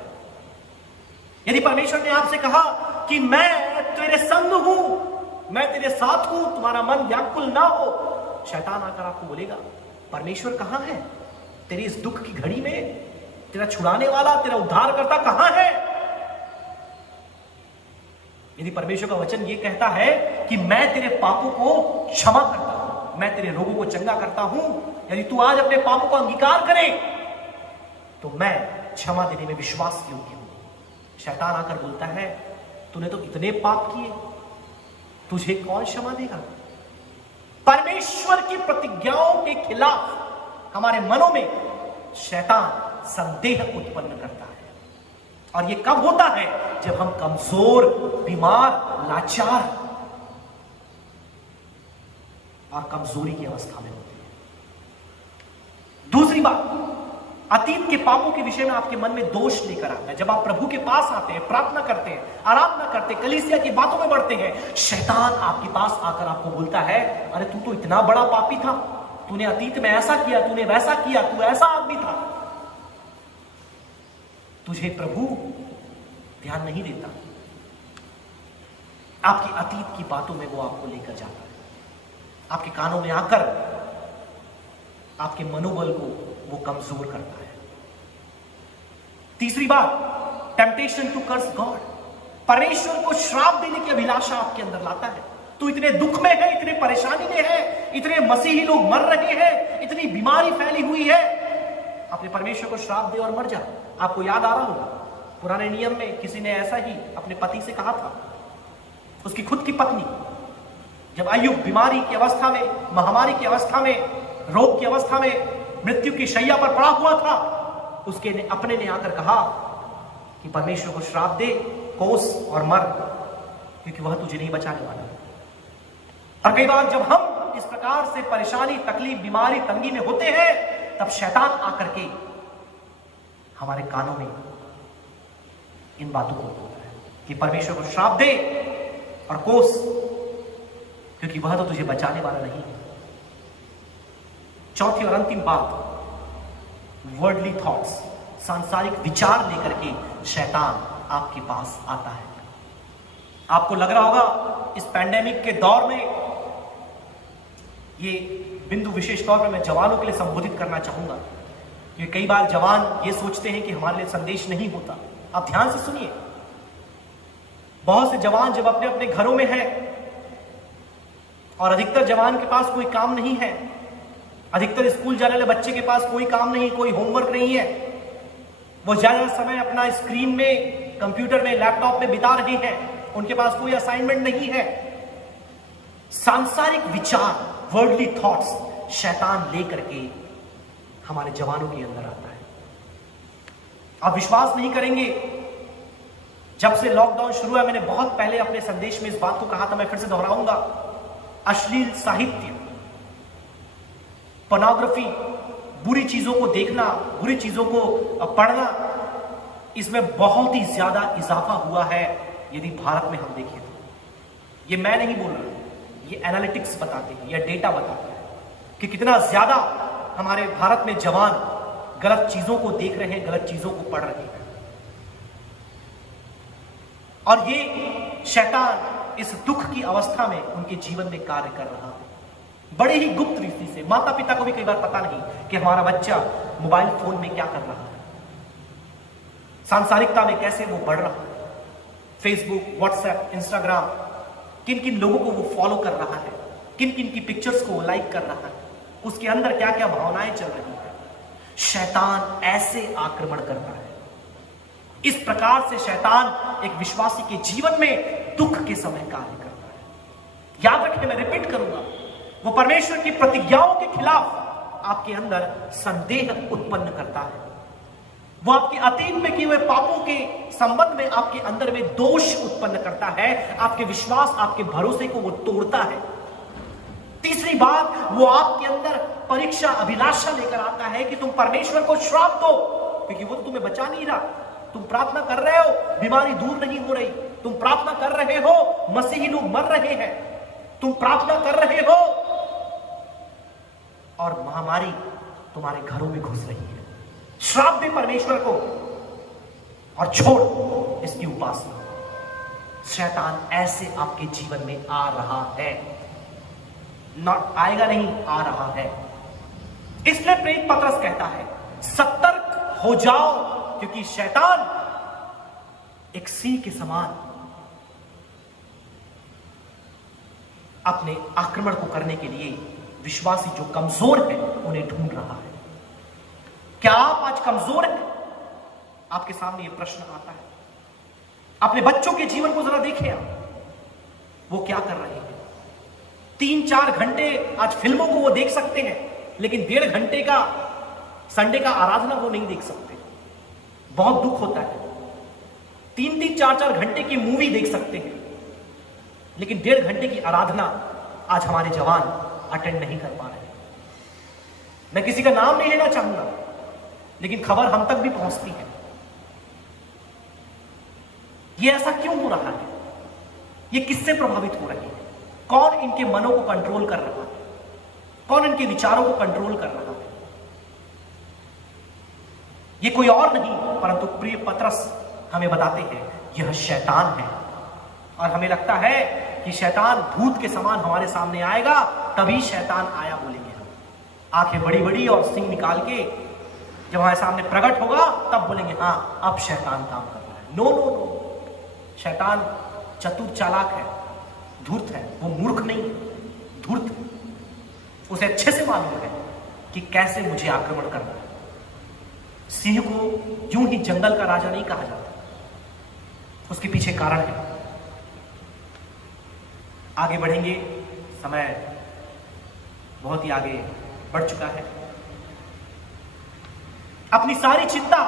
यदि परमेश्वर ने आपसे कहा कि मैं तेरे संग हूं, मैं तेरे साथ हूं, तुम्हारा मन व्याकुल ना हो। शैतान आकर आपको बोलेगा परमेश्वर कहां है? तेरी इस दुख की घड़ी में तेरा छुड़ाने वाला, तेरा उद्धारकर्ता कहां है? यदि परमेश्वर का वचन यह कहता है कि मैं तेरे पापों को क्षमा करता हूं, मैं तेरे रोगों को चंगा करता हूं, यदि तू आज अपने पापों को अंगीकार करे तो मैं क्षमा देने में विश्वास योग्य हूं। शैतान आकर बोलता है तूने तो इतने पाप किए, तुझे कौन क्षमा देगा? परमेश्वर की प्रतिज्ञाओं के खिलाफ हमारे मनों में शैतान संदेह उत्पन्न करता है। और यह कब होता है? जब हम कमजोर, बीमार, लाचार और कमजोरी की अवस्था में होते हैं। दूसरी बात, अतीत के पापों के विषय में आपके मन में दोष लेकर आता है। जब आप प्रभु के पास आते हैं, प्रार्थना करते हैं, आराधना करते हैं, कलीसिया की बातों में बढ़ते हैं, शैतान आपके पास आकर आपको बोलता है अरे तू तो इतना बड़ा पापी था, तूने अतीत में ऐसा किया, तूने वैसा किया, तू ऐसा आदमी था। तुझे प्रभु ध्यान नहीं देता। आपकी अतीत की बातों में वो आपको लेकर जाता है, आपके कानों में आकर आपके मनोबल को वो कमजोर करता है। तीसरी बात, टेम्पटेशन टू कर्स गॉड, परमेश्वर को श्राप देने की अभिलाषा आपके अंदर लाता है। तू इतने दुख में है, इतने परेशानी में है, इतने मसीही लोग मर रहे हैं, इतनी बीमारी फैली हुई है, अपने परमेश्वर को श्राप दे और मर जा। आपको याद आ रहा होगा पुराने नियम में किसी ने ऐसा ही अपने पति से कहा था। उसकी खुद की पत्नी जब अय्यूब बीमारी की अवस्था में, महामारी की अवस्था में, रोग की अवस्था में, मृत्यु की शैया पर पड़ा हुआ था, उसके अपने ने आकर कहा कि परमेश्वर को श्राप दे, कोस और मर, क्योंकि वह तुझे नहीं बचाने वाला। और कई बार जब हम इस प्रकार से परेशानी, तकलीफ, बीमारी, तंगी में होते हैं, तब शैतान आकर के हमारे कानों में इन बातों को बोलता है कि परमेश्वर को श्राप दे और कोस, क्योंकि वह तो तुझे बचाने वाला नहीं है। चौथी और अंतिम बात, वर्ल्डली थॉट्स, सांसारिक विचार लेकर के शैतान आपके पास आता है। आपको लग रहा होगा इस पैंडेमिक के दौर में, ये बिंदु विशेष तौर पर मैं जवानों के लिए संबोधित करना चाहूंगा, क्योंकि कई बार जवान ये सोचते हैं कि हमारे लिए संदेश नहीं होता। आप ध्यान से सुनिए, बहुत से जवान जब अपने अपने घरों में हैं और अधिकतर जवान के पास कोई काम नहीं है, अधिकतर स्कूल जाने वाले बच्चे के पास कोई काम नहीं, कोई होमवर्क नहीं है, वो ज्यादा समय अपना स्क्रीन में, कंप्यूटर में, लैपटॉप में बिता रहे हैं, उनके पास कोई असाइनमेंट नहीं है। सांसारिक विचार, वर्ल्डली थॉट्स शैतान लेकर के हमारे जवानों के अंदर आता है। आप विश्वास नहीं करेंगे, जब से लॉकडाउन शुरू हुआ, मैंने बहुत पहले अपने संदेश में इस बात को कहा था, मैं फिर से दोहराऊंगा, अश्लील साहित्य, पोर्नोग्राफी, बुरी चीजों को देखना, बुरी चीजों को पढ़ना, इसमें बहुत ही ज्यादा इजाफा हुआ है। यदि भारत में हम देखें तो, ये मैं नहीं बोल रहा, ये एनालिटिक्स बताते हैं, ये डेटा बताता है कि कितना ज्यादा हमारे भारत में जवान गलत चीजों को देख रहे हैं, गलत चीजों को पढ़ रहे हैं। और ये शैतान इस दुख की अवस्था में उनके जीवन में कार्य कर रहा है, बड़े ही गुप्त रीति से। माता पिता को भी कई बार पता नहीं कि हमारा बच्चा मोबाइल फोन में क्या कर रहा है, सांसारिकता में कैसे वो बढ़ रहा है, फेसबुक, व्हाट्सएप, इंस्टाग्राम, किन किन लोगों को वो फॉलो कर रहा है, किन किन की पिक्चर्स को वो लाइक कर रहा है, उसके अंदर क्या क्या भावनाएं चल रही है। शैतान ऐसे आक्रमण करता है। इस प्रकार से शैतान एक विश्वासी के जीवन में दुख के समय कार्य करता है। याद रखिए, मैं रिपीट करूंगा, वो परमेश्वर की प्रतिज्ञाओं के खिलाफ आपके अंदर संदेह उत्पन्न करता है। वो आपके अतीत में किए हुए पापों के संबंध में आपके अंदर में दोष उत्पन्न करता है, आपके विश्वास, आपके भरोसे को वो तोड़ता है। तीसरी बात, वो आपके अंदर परीक्षा, अभिलाषा लेकर आता है कि तुम परमेश्वर को श्राप दो, क्योंकि वो तुम्हें बचा नहीं रहा। तुम प्रार्थना कर रहे हो, बीमारी दूर नहीं हो रही, तुम प्रार्थना कर रहे हो, मसीही लोग मर रहे हैं, तुम प्रार्थना कर रहे हो और महामारी तुम्हारे घरों में घुस रही है। श्राप दे परमेश्वर को और छोड़ इसकी उपासना। शैतान ऐसे आपके जीवन में आ रहा है, नॉट आएगा नहीं, आ रहा है। इसलिए प्रेरित पतरस कहता है सतर्क हो जाओ, क्योंकि शैतान एक सिंह के समान अपने आक्रमण को करने के लिए विश्वासी जो कमजोर है उन्हें ढूंढ रहा है। क्या आप आज कमजोर हैं? आपके सामने यह प्रश्न आता है। अपने बच्चों के जीवन को जरा देखिए आप, वो क्या कर रहे हैं। 3-4 घंटे आज फिल्मों को वो देख सकते हैं, लेकिन 1.5 घंटे का संडे का आराधना वो नहीं देख सकते। बहुत दुख होता है। 3-3, 4-4 घंटे की मूवी देख सकते हैं, लेकिन 1.5 घंटे की आराधना आज हमारे जवान अटेंड नहीं कर पा रहे। मैं किसी का नाम नहीं लेना चाहूंगा, लेकिन खबर हम तक भी पहुंचती है। ये ऐसा क्यों हो रहा है? ये किससे प्रभावित हो रही है? कौन इनके मनों को कंट्रोल कर रहा है? कौन इनके विचारों को कंट्रोल कर रहा है? ये कोई और नहीं परंतु प्रिय पतरस हमें बताते हैं यह शैतान है। और हमें लगता है कि शैतान भूत के समान हमारे सामने आएगा, तभी शैतान आया बोलेंगे हम। आंखें बड़ी बड़ी और सिंग निकाल के जब हमारे सामने प्रकट होगा तब बोलेंगे हाँ अब शैतान काम कर रहा है। नो नो नो, शैतान चतुर चालाक है, धूर्त है। वो मूर्ख नहीं, धूर्त है। उसे अच्छे से मालूम है कि कैसे मुझे आक्रमण करना है। सिंह को यूं ही जंगल का राजा नहीं कहा जाता, उसके पीछे कारण है। आगे बढ़ेंगे, समय बहुत ही आगे बढ़ चुका है। अपनी सारी चिंता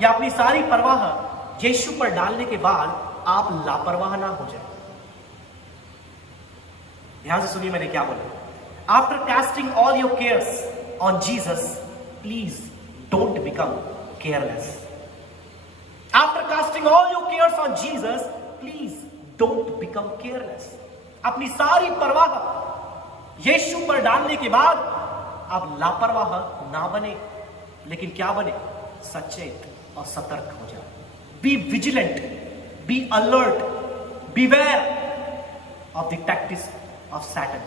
या अपनी सारी परवाह यीशु पर डालने के बाद आप लापरवाह ना हो जाए। ध्यान से सुनिए मैंने क्या बोला। After casting all your cares on Jesus, please don't become careless. After casting all your cares on Jesus, please don't become careless. अपनी सारी परवाह यीशु पर डालने के बाद आप लापरवाह ना बने, लेकिन क्या बने? सचेत और सतर्क हो जाए। Be vigilant, be alert, beware of the tactics of Satan.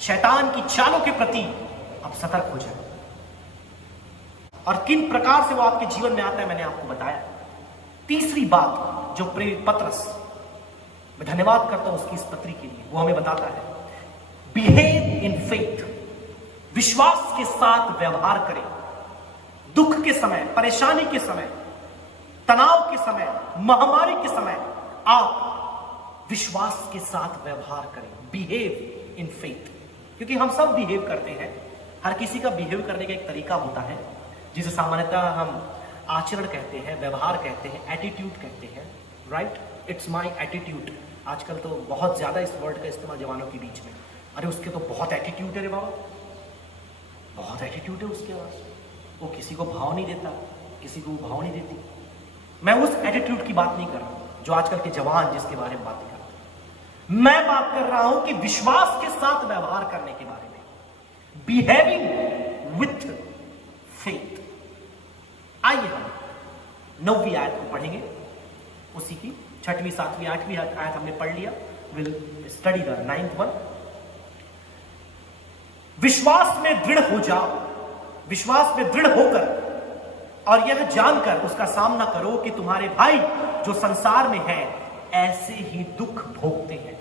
शैतान की चालों के प्रति आप सतर्क हो जाए। और किन प्रकार से वो आपके जीवन में आता है मैंने आपको बताया। तीसरी बात जो प्रेरित पतरस, मैं धन्यवाद करता हूं उसकी इस पत्री के लिए, वो हमें बताता है बिहेव इन फेथ। विश्वास के साथ व्यवहार करें। दुख के समय, परेशानी के समय, तनाव के समय, महामारी के समय आप विश्वास के साथ व्यवहार करें। बिहेव इन फेथ, क्योंकि हम सब बिहेव करते हैं। हर किसी का बिहेव करने का एक तरीका होता है, जिसे सामान्यतः हम आचरण कहते हैं, व्यवहार कहते हैं, एटीट्यूड कहते हैं। Right, it's my attitude. आजकल तो बहुत ज्यादा इस वर्ड का इस्तेमाल जवानों के बीच में। अरे उसके तो बहुत एटीट्यूड है रे बाबा, बहुत एटीट्यूड है उसके पास, वो किसी को भाव नहीं देता, किसी को भाव नहीं देती। मैं उस एटीट्यूड की बात नहीं कर रहा हूं जो आजकल के जवान जिसके बारे में बात करते हैं। मैं बात कर रहा हूं कि विश्वास के साथ व्यवहार करने के बारे में। Behaving with faith. आइए हम 9वीं आयत को पढ़ेंगे, उसी की 6वीं, 7वीं, 8वीं आयत हमने पढ़ लिया। Will study the 9th one. विश्वास में दृढ़ हो जाओ, विश्वास में दृढ़ होकर और यह जानकर उसका सामना करो कि तुम्हारे भाई जो संसार में है ऐसे ही दुख भोगते हैं।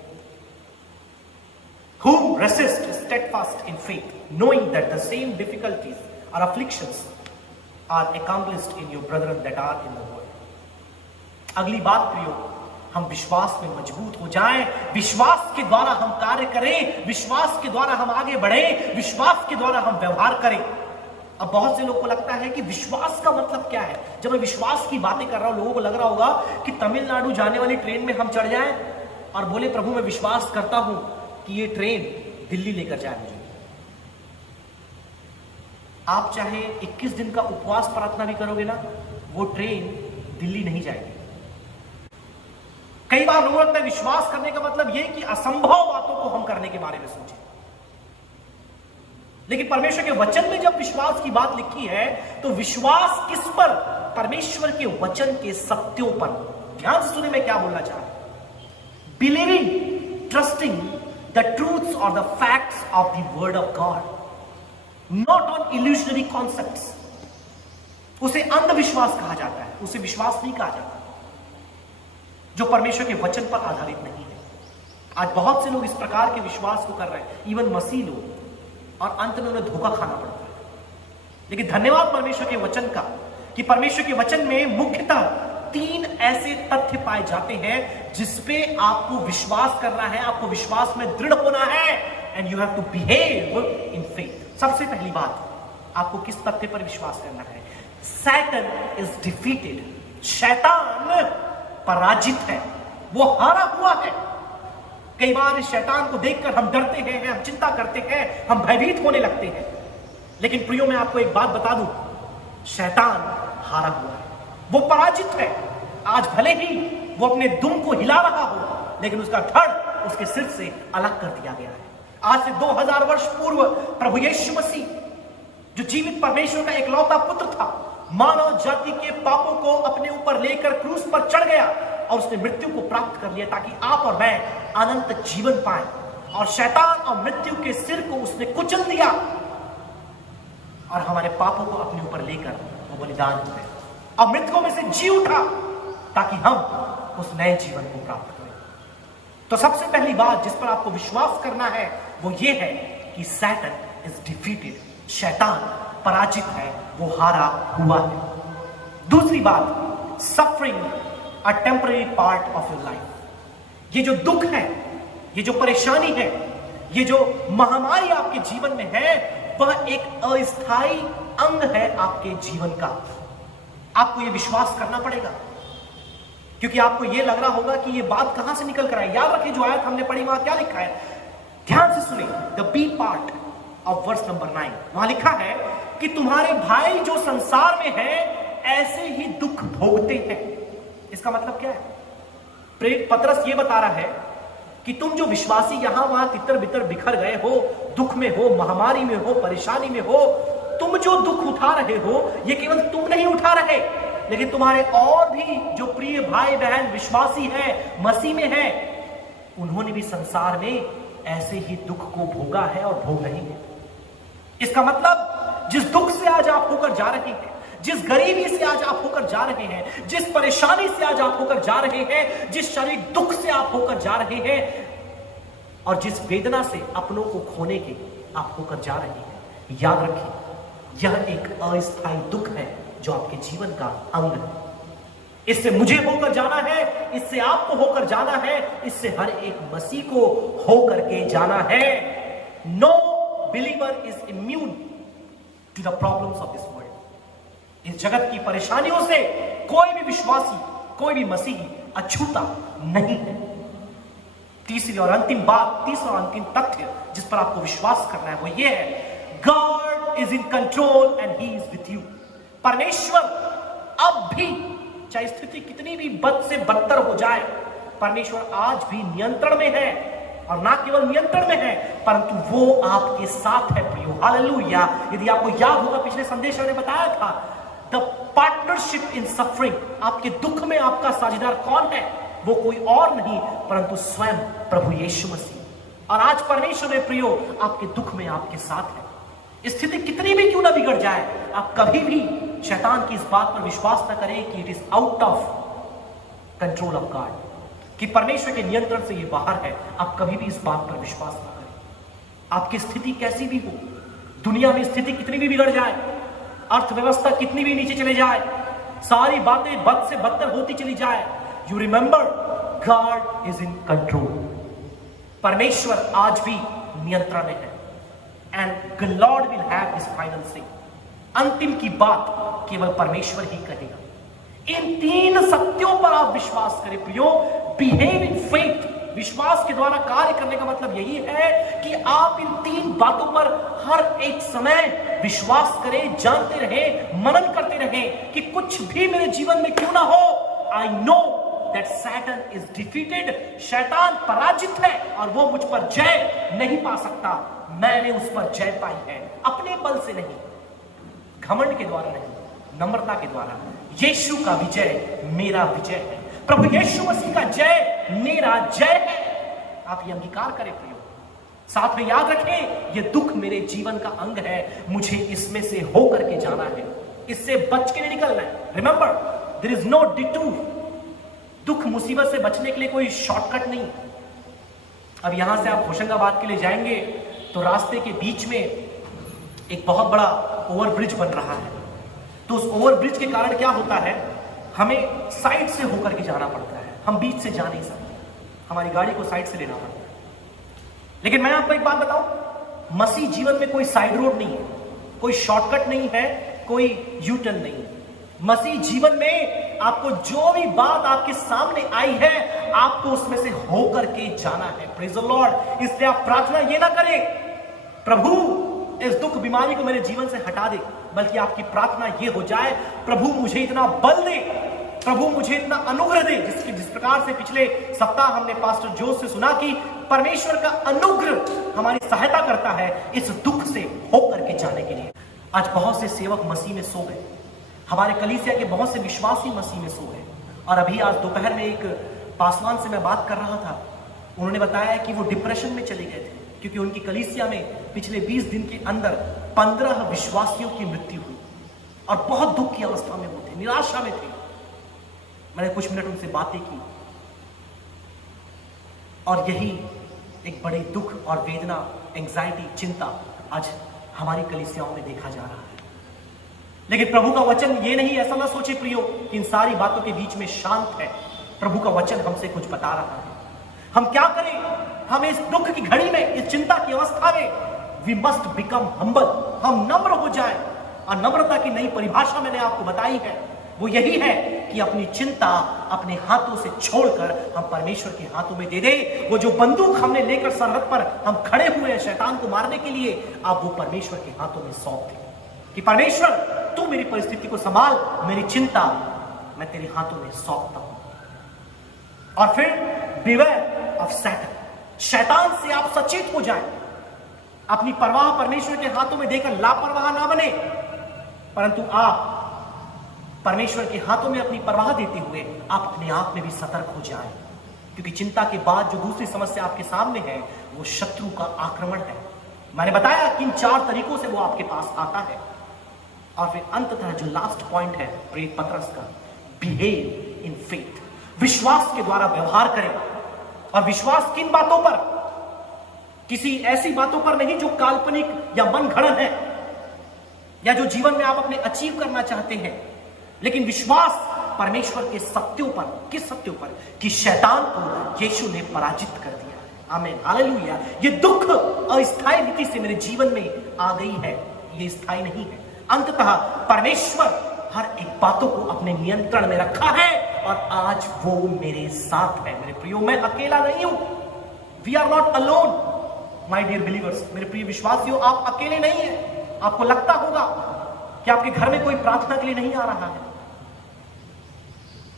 Who resist steadfast in faith, knowing that the same difficulties or afflictions are accomplished in your brethren that are in the world. अगली बात प्रियो, हम विश्वास में मजबूत हो जाएं, विश्वास के द्वारा हम कार्य करें, विश्वास के द्वारा हम आगे बढ़ें, विश्वास के द्वारा हम व्यवहार करें। अब बहुत से लोगों को लगता है कि विश्वास का मतलब क्या है। जब मैं विश्वास की बातें कर रहा हूं, लोगों को लग रहा होगा कि तमिलनाडु जाने वाली ट्रेन में हम चढ़ जाएं और बोले प्रभु मैं विश्वास करता हूं कि ये ट्रेन दिल्ली लेकर जाए मुझे। आप चाहे 21 दिन का उपवास प्रार्थना भी करोगे ना, वो ट्रेन दिल्ली नहीं जाएगी। कई बार लोगों लगता है विश्वास करने का मतलब यह कि असंभव बातों को हम करने के बारे में सोचें, लेकिन परमेश्वर के वचन में जब विश्वास की बात लिखी है तो विश्वास किस पर? परमेश्वर के वचन के सत्यों पर। ध्यान से सुनिए मैं क्या बोलना चाह रहा हूं। बिलीविंग, ट्रस्टिंग द ट्रूथ्स और the facts of the word of God, not on illusionary concepts. उसे अंधविश्वास कहा जाता है, उसे विश्वास नहीं कहा जाता जो परमेश्वर के वचन पर आधारित नहीं है। आज बहुत से लोग इस प्रकार के विश्वास को कर रहे हैं, इवन मसीह लोग, और अंत में उन्हें धोखा खाना पड़ता है। लेकिन धन्यवाद परमेश्वर के वचन का कि परमेश्वर के वचन में मुख्यतः 3 ऐसे तथ्य पाए जाते हैं जिसपे आपको विश्वास करना है, आपको विश्वास में दृढ़ होना है, and you have to behave in faith. सबसे पहली बात, आपको किस तथ्य पर विश्वास करना है? Satan is defeated. शैतान पराजित है, वो हारा हुआ है। कई बार इस शैतान को देखकर हम डरते हैं, हम चिंता करते हैं, हम भयभीत होने लगते हैं। लेकिन प्रियो, मैं आपको एक बात बता दूं, शैतान हारा हुआ है, वो पराजित है। आज भले ही वो अपने दुम को हिला रहा हो, लेकिन उसका धड़ उसके सिर से अलग कर दिया गया है। आज से 2000 वर्ष पूर्व प्रभु यीशु मसीह, जो जीवित परमेश्वर का एकलौता पुत्र था, मानव जाति के पापों को अपने ऊपर लेकर क्रूस पर चढ़ गया और उसने मृत्यु को प्राप्त कर लिया ताकि आप और मैं अनंत जीवन पाए। और शैतान और मृत्यु के सिर को उसने कुचल दिया और हमारे पापों को अपने ऊपर लेकर वो बलिदान हुए और मृतकों में से जी उठा ताकि हम उस नए जीवन को प्राप्त करें। तो सबसे पहली बात जिस पर आपको विश्वास करना है वो ये है कि सैटन इज डिफीटेड। शैतान पराजित है, वो हारा हुआ है। दूसरी बात, suffering a temporary part of your life. ये जो दुख है, ये जो परेशानी है, ये जो महामारी आपके जीवन में है, वह एक अस्थायी अंग है आपके जीवन का। आपको ये विश्वास करना पड़ेगा, क्योंकि आपको ये लग रहा होगा कि ये बात कहां से निकल कर आई। याद रखिए, जो आयत हमने पढ़ी वहां क्या लिखा है, ध्यान से सुनिए। The B part of verse number 9, वहां लिखा है कि तुम्हारे भाई जो संसार में है ऐसे ही दुख भोगते हैं। इसका मतलब क्या है? प्रेरित पतरस ये बता रहा है कि तुम जो विश्वासी यहां वहां तितर बितर बिखर गए हो, दुख में हो, महामारी में हो, परेशानी में हो, तुम जो दुख उठा रहे हो ये केवल तुम नहीं उठा रहे, लेकिन तुम्हारे और भी जो प्रिय भाई बहन विश्वासी हैं, मसीह में हैं, उन्होंने भी संसार में ऐसे ही दुख को भोगा है और भोग रहे हैं। इसका मतलब जिस दुख से आज आप होकर जा रहे हैं, जिस गरीबी से आज आप होकर जा रहे हैं, जिस परेशानी से आज आप होकर जा रहे हैं, जिस शारीरिक दुख से आप होकर जा रहे हैं और जिस वेदना से अपनों को खोने के आप होकर जा रहे हैं, याद रखिए यह एक अस्थायी दुख है जो आपके जीवन का अंग है। इससे मुझे होकर जाना है, इससे आपको होकर जाना है, इससे हर एक मसीह को होकर के जाना है। No believer is immune to the problems of this world. इस जगत की परेशानियों से कोई भी विश्वासी, कोई भी मसीही अछूता नहीं है। तीसरी और अंतिम बात, तीसरा और अंतिम तथ्य जिस पर आपको विश्वास करना है वो ये है, God is in control and he is with you. परमेश्वर अब भी, चाहे स्थिति कितनी भी बद से बदतर हो जाए, परमेश्वर आज भी नियंत्रण में है, और ना केवल नियंत्रण में है परंतु वो आपके साथ है प्रियो। हालेलुया। यदि आपको याद होगा पिछले संदेश में बताया था, द पार्टनरशिप इन सफरिंग, आपके दुख में आपका साझेदार कौन है? वो कोई और नहीं परंतु स्वयं प्रभु यीशु मसीह। और आज परमेश्वर में प्रियो आपके दुख में आपके साथ है। स्थिति कितनी भी क्यों ना बिगड़ जाए, आप कभी भी शैतान की इस बात पर विश्वास न करें कि it is out of control of God, कि परमेश्वर के नियंत्रण से ये बाहर है। आप कभी भी इस बात पर विश्वास न करें। आपकी स्थिति कैसी भी हो, दुनिया में स्थिति कितनी भी बिगड़ जाए, अर्थव्यवस्था कितनी भी नीचे चले जाए, सारी बातें बद से बदतर होती चली जाए, you remember God is in control. परमेश्वर आज भी नियंत्रण में है and the Lord will have his final से। अंतिम की बात केवल परमेश्वर ही कहेगा। इन 3 सत्यों पर आप विश्वास करें प्रियो। बिहेव इन फेथ, विश्वास के द्वारा कार्य करने का मतलब यही है कि आप इन 3 बातों पर हर एक समय विश्वास करें, जानते रहें, मनन करते रहें कि कुछ भी मेरे जीवन में क्यों ना हो, I know that Satan is defeated. शैतान पराजित है और वो मुझ पर जय नहीं पा सकता। मैंने उस पर जय पाई है, अपने बल से नहीं, घमंड के द्वारा नहीं, नम्रता के द्वारा। यीशु का विजय मेरा विजय है। प्रभु यीशु मसीह का जय मेरा जय है। आप ये अंगीकार करें प्रियो। साथ में याद रखें, ये दुख मेरे जीवन का अंग है, मुझे इसमें से होकर के जाना है, इससे बच के नहीं निकलना है। Remember, there is no detour. दुख मुसीबत से बचने के लिए कोई शॉर्टकट नहीं। अब यहां से आप होशंगाबाद के लिए जाएंगे तो रास्ते के बीच में एक बहुत बड़ा ओवरब्रिज बन रहा है। तो उस ओवरब्रिज के कारण क्या होता है, हमें साइड से होकर के जाना पड़ता है, हम बीच से जा नहीं सकते, हमारी गाड़ी को साइड से लेना पड़ता है। लेकिन मैं आपको एक बात बताऊं, मसीह जीवन में कोई साइड रोड नहीं है, कोई शॉर्टकट नहीं है, कोई यू टर्न नहीं है। मसीह जीवन में आपको जो भी बात आपके सामने आई है, आपको उसमें से होकर के जाना है। Praise the Lord. इसलिए आप प्रार्थना ये ना करें प्रभु इस दुख बीमारी को मेरे जीवन से हटा दे, बल्कि आपकी प्रार्थना ये हो जाए, प्रभु मुझे इतना बल दे, प्रभु मुझे इतना अनुग्रह दे। जिस प्रकार से पिछले सप्ताह हमने पास्टर जोस से सुना कि परमेश्वर का अनुग्रह हमारी सहायता करता है इस दुख से होकर के जाने के लिए। आज बहुत से सेवक मसीह में सो गए, हमारे कलीसिया के बहुत से विश्वासी मसीह में सो गए। और अभी आज दोपहर में एक पासवान से मैं बात कर रहा था, उन्होंने बताया कि वो डिप्रेशन में चले गए थे क्योंकि उनकी कलीसिया में पिछले 20 दिन के अंदर 15 विश्वासियों की मृत्यु हुई और बहुत दुख की अवस्था में वो थे, निराशा में थे। मैंने कुछ मिनट उनसे बातें की और यही एक बड़े दुख और वेदना, एंजाइटी, चिंता आज हमारी कलीसियाओं में देखा जा रहा है। लेकिन प्रभु का वचन ये नहीं, ऐसा ना सोचे प्रियो कि इन सारी बातों के बीच में शांत है। प्रभु का वचन हमसे कुछ बता रहा है। हम क्या करें? हम इस दुख की घड़ी में, इस चिंता की अवस्था में वी मस्ट बिकम हम्बल, हम नम्र हो जाएं। और नम्रता की नई परिभाषा मैंने आपको बताई है, वो यही है कि अपनी चिंता अपने हाथों से छोड़कर हम परमेश्वर के हाथों में दे दे। वो जो बंदूक हमने लेकर सरहद पर हम खड़े हुए हैं शैतान को मारने के लिए, आप वो परमेश्वर के हाथों में सौंप दें कि परमेश्वर तू मेरी परिस्थिति को संभाल, मेरी चिंता मैं तेरे हाथों में सौंपता हूं। और फिर बिवेयर ऑफ सैटन, शैतान से आप सचेत हो जाएं। अपनी परवाह परमेश्वर के हाथों में देकर लापरवाह ना बने, परंतु आप परमेश्वर के हाथों में अपनी परवाह देते हुए आप अपने आप में भी सतर्क हो जाएं। क्योंकि चिंता के बाद जो दूसरी समस्या आपके सामने है वो शत्रु का आक्रमण है। मैंने बताया कि इन 4 तरीकों से वो आपके पास आता है। और फिर अंततः जो लास्ट पॉइंट है प्रेरित पतरस का, बिहेव इन फेथ, विश्वास के द्वारा व्यवहार करें। और विश्वास किन बातों पर? किसी ऐसी बातों पर नहीं जो काल्पनिक या मन घड़न है या जो जीवन में आप अपने अचीव करना चाहते हैं, लेकिन विश्वास परमेश्वर के सत्यों पर। किस सत्यों पर? कि शैतान को यीशु ने पराजित कर दिया। आमीन, हालेलुया। ये दुख अस्थायी रीति से मेरे जीवन में आ गई है, ये स्थायी नहीं है। अंततः परमेश्वर हर एक बातों को अपने नियंत्रण में रखा है और आज वो मेरे साथ है। मेरे प्रियो, मैं अकेला नहीं हूं। We are not alone my dear believers. मेरे प्रिय विश्वासियों, आप अकेले नहीं हैं। आपको लगता होगा कि आपके घर में कोई प्रार्थना के लिए नहीं आ रहा है,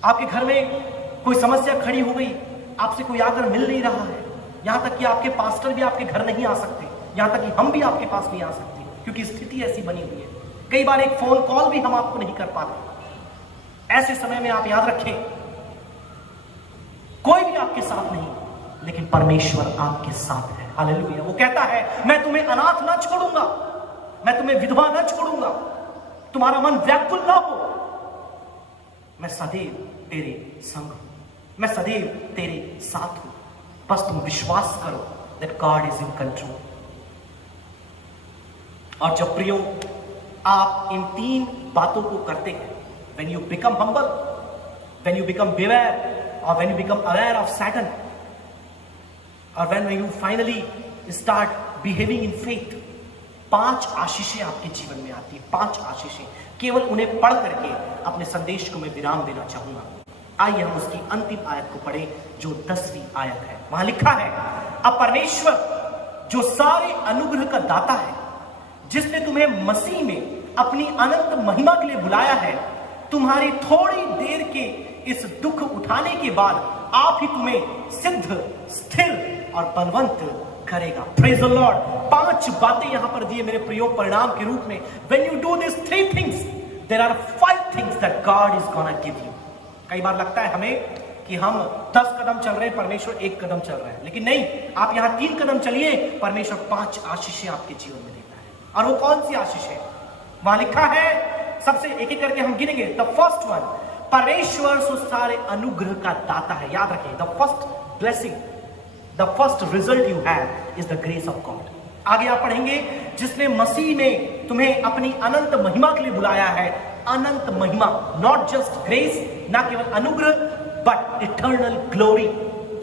आपके घर में कोई समस्या खड़ी हो गई, आपसे कोई आकर मिल नहीं रहा है, यहां तक कि आपके पास्टर भी आपके घर नहीं आ सकते, यहां तक कि हम भी आपके पास नहीं आ सकते क्योंकि स्थिति ऐसी बनी हुई है। कई बार एक फोन कॉल भी हम आपको नहीं कर पाते। ऐसे समय में आप याद रखें, कोई भी आपके साथ नहीं, लेकिन परमेश्वर आपके साथ है। हालेलुया। वो कहता है, मैं तुम्हें अनाथ ना छोड़ूंगा, मैं तुम्हें विधवा ना छोड़ूंगा, तुम्हारा मन व्याकुल ना हो, मैं सदैव तेरे संग हूं, मैं सदैव तेरे साथ हूं। बस तुम विश्वास करो that God is in control. और जब प्रियो आप इन 3 बातों को करते हैं, when you become humble, when you become beware, or when you become aware of Satan, or when you finally start behaving in faith, 5 आशीषें आपके जीवन में आती है। 5 आशीषें, केवल उन्हें पढ़ करके अपने संदेश को मैं विराम देना चाहूंगा। आइए हम उसकी अंतिम आयत को पढ़ें जो 10वीं आयत है। वहां लिखा है, अब परमेश्वर जो सारे अनुग्रह का दाता है, जिसने तुम्हें मसीह में अपनी अनंत महिमा के लिए बुलाया है, तुम्हारी थोड़ी देर के इस दुख उठाने के बाद आप ही तुम्हें सिद्ध, स्थिर और बलवंत करेगा। Praise the Lord. 5 बातें यहां पर दिए मेरे प्रियो परिणाम के रूप में। When you do these 3 things, there are 5 things that God is gonna give you। कई बार लगता है हमें कि हम 10 कदम चल रहे हैं, परमेश्वर 1 कदम चल रहा है। लेकिन नहीं, आप यहां 3 कदम चलिए, परमेश्वर 5 आशीषें आपके जीवन में देता है। और वो कौन सी आशीष है? वहां लिखा है, सबसे एक एक करके हम गिनेंगे। द फर्स्ट वन, परमेश्वर सारे अनुग्रह का दाता है। याद रखिए, the first blessing, the first result you have is the grace of God. आगे आप पढ़ेंगे, जिसने मसीह में तुम्हें अपनी अनंत महिमा के लिए बुलाया है। अनंत महिमा, नॉट जस्ट ग्रेस, ना केवल अनुग्रह, बट इटर्नल ग्लोरी।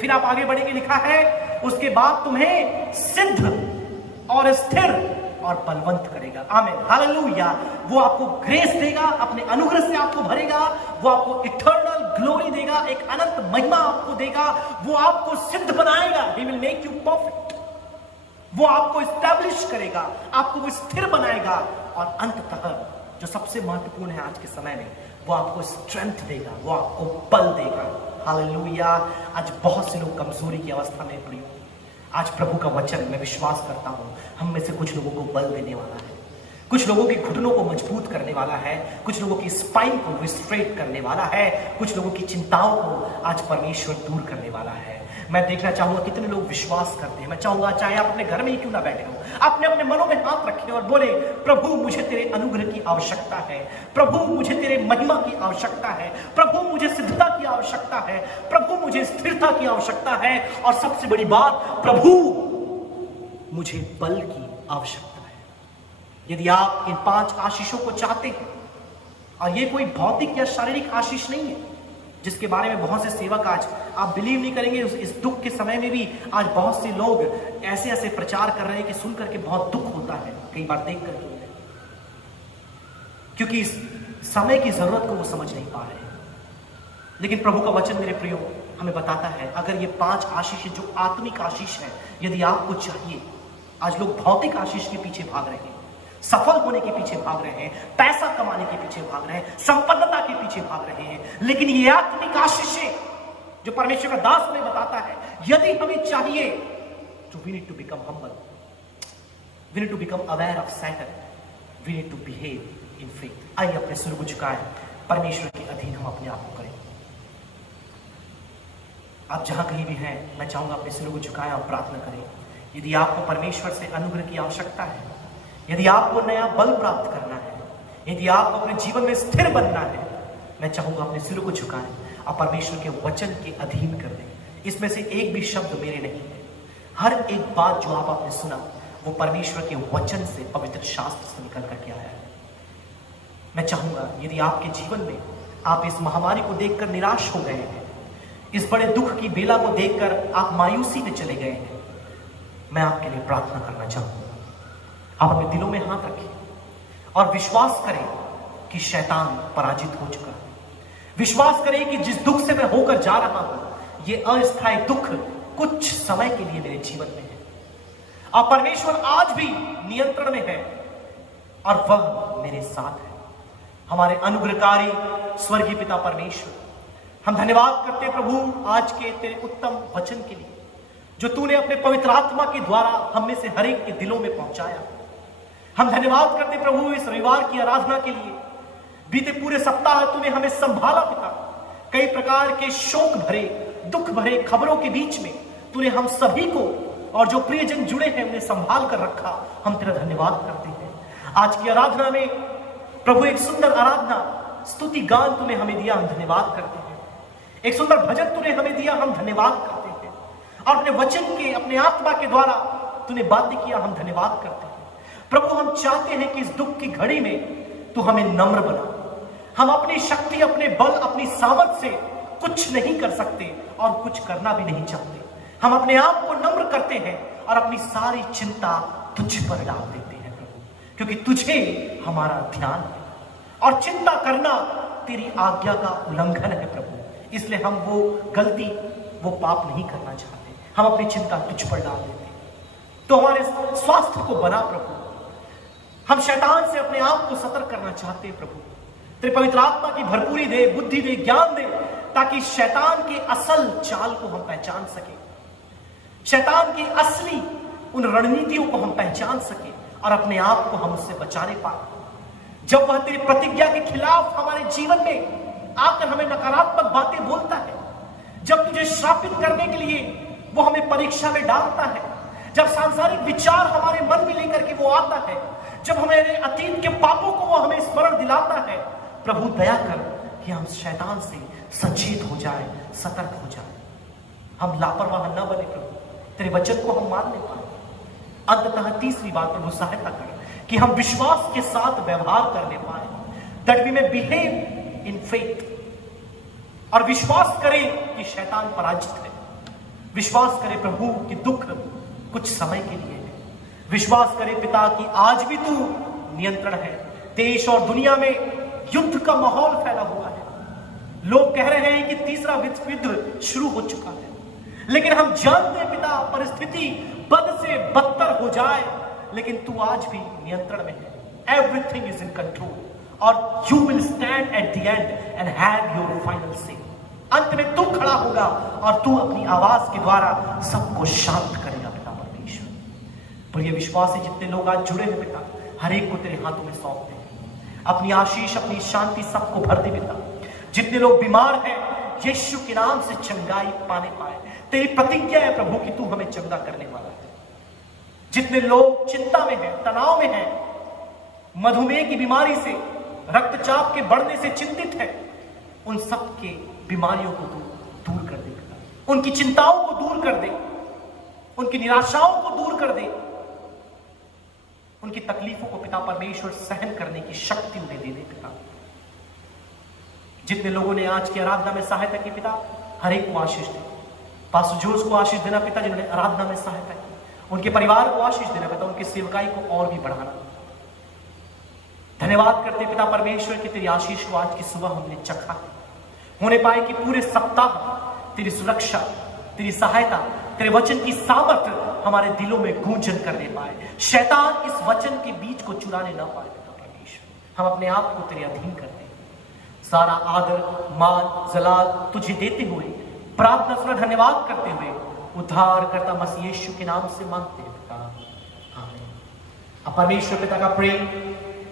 फिर आप आगे बढ़ेंगे, लिखा है उसके बाद तुम्हें सिद्ध और स्थिर और बलवंत करेगा। आमीन, हालेलुया। वो आपको ग्रेस देगा, अपने अनुग्रह से आपको भरेगा, वो आपको इटर्नल ग्लोरी देगा, एक अनंत महिमा आपको देगा, वो आपको सिद्ध बनाएगा। He will make you perfect. वो आपको एस्टैब्लिश करेगा, आपको वो स्थिर बनाएगा, और अंततः जो सबसे महत्वपूर्ण है आज के समय में, वो आपको स्ट्रेंथ देगा, वो आपको बल देगा। हालेलुया। आज बहुत से लोग कमजोरी की अवस्था में पड़े। आज प्रभु का वचन, मैं विश्वास करता हूं, हम में से कुछ लोगों को बल देने वाला है, कुछ लोगों के घुटनों को मजबूत करने वाला है, कुछ लोगों की स्पाइन को स्ट्रेट करने वाला है, कुछ लोगों की चिंताओं को आज परमेश्वर दूर करने वाला है। मैं देखना चाहूंगा कितने लोग विश्वास करते हैं। मैं चाहूंगा, चाहे आप अपने घर में ही क्यों ना बैठे हो, अपने अपने मनों में हाथ रखें और बोले, प्रभु मुझे तेरे अनुग्रह की आवश्यकता है, प्रभु मुझे तेरे महिमा की आवश्यकता है, प्रभु मुझे सिद्धता की आवश्यकता है, प्रभु मुझे स्थिरता की आवश्यकता है, और सबसे बड़ी बात, प्रभु मुझे बल की आवश्यकता है। यदि आप इन 5 आशीषों को चाहते हैं, और ये कोई भौतिक या शारीरिक आशीष नहीं है जिसके बारे में बहुत से सेवक, आज आप बिलीव नहीं करेंगे, इस दुख के समय में भी आज बहुत से लोग ऐसे ऐसे प्रचार कर रहे हैं कि सुन करके बहुत दुख होता है, कई बार देख करके, क्योंकि इस समय की जरूरत को वो समझ नहीं पा रहे हैं। लेकिन प्रभु का वचन मेरे प्रियो हमें बताता है, अगर ये 5 आशीष जो आत्मिक आशीष है, यदि आपको चाहिए, आज लोग भौतिक आशीष के पीछे भाग रहे हैं, सफल होने के पीछे भाग रहे हैं, पैसा कमाने के पीछे भाग रहे हैं, संपन्नता के पीछे भाग रहे हैं, लेकिन ये आत्मिक आशीषें जो परमेश्वर का दास हमें बताता है, यदि हमें चाहिए, तो we need to become humble, we need to become aware of Satan, we need to behave in faith. आइए अपने सिर को झुकाएं, परमेश्वर के अधीन हम अपने आप को करें। आप जहां कहीं भी हैं, मैं चाहूंगा अपने सिर को झुकाएं और प्रार्थना करें। यदि आपको परमेश्वर से अनुग्रह की आवश्यकता है, यदि आपको नया बल प्राप्त करना है, यदि आपको अपने जीवन में स्थिर बनना है, मैं चाहूंगा अपने सिर को झुकाएं और परमेश्वर के वचन के अधीन कर दें। इसमें से एक भी शब्द मेरे नहीं है, हर एक बात जो आपने सुना वो परमेश्वर के वचन से, पवित्र शास्त्र से निकल करके आया है। मैं चाहूंगा, यदि आपके जीवन में आप इस महामारी को देखकर निराश हो गए हैं, इस बड़े दुख की बेला को देखकर आप मायूसी में चले गए हैं, मैं आपके लिए प्रार्थना करना चाहूंगा। आप अपने दिलों में हाथ रखें और विश्वास करें कि शैतान पराजित हो चुका है। विश्वास करें कि जिस दुख से मैं होकर जा रहा हूं, यह अस्थायी दुख कुछ समय के लिए मेरे जीवन में है, और परमेश्वर आज भी नियंत्रण में है और वह मेरे साथ है। हमारे अनुग्रहकारी स्वर्गीय पिता परमेश्वर, हम धन्यवाद करते हैं प्रभु आज के तेरे उत्तम वचन के लिए, जो तूने अपने पवित्र आत्मा के द्वारा हम में से हर एक के दिलों में पहुंचाया। हम धन्यवाद करते प्रभु इस रविवार की आराधना के लिए। बीते पूरे सप्ताह तूने हमें संभाला पिता, कई प्रकार के शोक भरे, दुख भरे खबरों के बीच में तूने हम सभी को और जो प्रियजन जुड़े हैं उन्हें संभाल कर रखा। हम तेरा धन्यवाद करते हैं। आज की आराधना में प्रभु एक सुंदर आराधना स्तुति गान तूने हमें दिया, हम धन्यवाद करते हैं। एक सुंदर भजन तूने हमें दिया, हम धन्यवाद करते हैं। और अपने वचन के, अपने आत्मा के द्वारा तूने बातें किया, हम धन्यवाद करते हैं। प्रभु हम चाहते हैं कि इस दुख की घड़ी में तू हमें नम्र बना। हम अपनी शक्ति, अपने बल, अपनी सामर्थ से कुछ नहीं कर सकते और कुछ करना भी नहीं चाहते। हम अपने आप को नम्र करते हैं और अपनी सारी चिंता तुझ पर डाल देते हैं प्रभु, क्योंकि तुझे हमारा ध्यान है और चिंता करना तेरी आज्ञा का उल्लंघन है प्रभु। इसलिए हम वो गलती, वो पाप नहीं करना चाहते। हम अपनी चिंता तुझ पर डाल देते हैं। तो हमारे स्वास्थ्य को बना प्रभु। हम शैतान से अपने आप को सतर्क करना चाहते हैं प्रभु। तेरे पवित्र आत्मा की भरपूरी दे, बुद्धि दे, ज्ञान दे, ताकि शैतान के असल चाल को हम पहचान सके, शैतान की असली उन रणनीतियों को हम पहचान सके और अपने आप को हम उससे बचाने पाए। जब वह तेरी प्रतिज्ञा के खिलाफ हमारे जीवन में आकर हमें नकारात्मक बातें बोलता है, श्रापित करने के लिए वो हमें परीक्षा में डालता है, जब सांसारिक विचार हमारे मन में लेकर के वो आता है, जब हमारे अतीत के पापों को वो हमें स्मरण दिलाता है, प्रभु दया कर कि हम शैतान से सचेत हो जाए, सतर्क हो जाए, हम लापरवाह न बने प्रभु, तेरे वचन को हम मान ले पाए। अंततः तीसरी बात प्रभु सहायता कर कि हम विश्वास के साथ व्यवहार करने पाए, that we may behave in faith, और विश्वास करें कि शैतान पराजित है, विश्वास करें प्रभु कि दुख कुछ समय के लिए है, विश्वास करें पिता कि आज भी तू नियंत्रण है। देश और दुनिया में युद्ध का माहौल फैला हुआ है, लोग कह रहे हैं कि तीसरा विश्व युद्ध शुरू हो चुका है, लेकिन हम जानते हैं पिता परिस्थिति बद से बदतर हो जाए, लेकिन तू आज भी नियंत्रण में है। एवरीथिंग इज इन कंट्रोल, और you will stand at the end and have your final से। अंत में तू खड़ा होगा और तू अपनी आवाज के द्वारा सबको शांत करेगा पिता परमेश्वर। पर ये विश्वास है जितने लोग आज जुड़े हैं पिता, हर एक को तेरे हाथों में सौंप दे, अपनी आशीष अपनी शांति सबको भर दे पिता। जितने लोग बीमार हैं यीशु के नाम से चंगाई पाने पाए, तेरी प्रतिज्ञा है प्रभु कि तू हमें चंगा करने वाला है। जितने लोग चिंता में हैं, तनाव में हैं, मधुमेह की बीमारी से, रक्तचाप के बढ़ने से चिंतित है, उन सब के बीमारियों को दूर कर दे पिता, उनकी चिंताओं को दूर कर दे, उनकी निराशाओं को दूर कर दे, उनकी तकलीफों को पिता परमेश्वर सहन करने की शक्ति उन्हें दे दे पिता। जितने लोगों ने आज की आराधना में सहायता की पिता, हर एक को आशीष दे। पास्टर जोस को आशीष देना पिता जिन्होंने आराधना में सहायता की, उनके परिवार को आशीष देना पिता, उनकी सेवकाई को और भी बढ़ाना। धन्यवाद करते पिता परमेश्वर की तेरी आशीष को आज की सुबह हमने चखा, होने पाए कि पूरे सप्ताह तेरी सुरक्षा, तेरी सहायता, तेरे वचन की सामर्थ्य हमारे दिलों में गूंजन करने पाए, शैतान इस वचन के बीज को चुराने ना पाए पिता परमेश्वर। हम अपने आप को तेरे अधीन करते हैं, सारा आदर मान जलाल तुझे देते हुए, प्रार्थना सुना धन्यवाद करते हुए उद्धार करता मसीह यीशु के नाम से मांगते हैं पिता, आमीन। अब परमेश्वर पिता का प्रेम,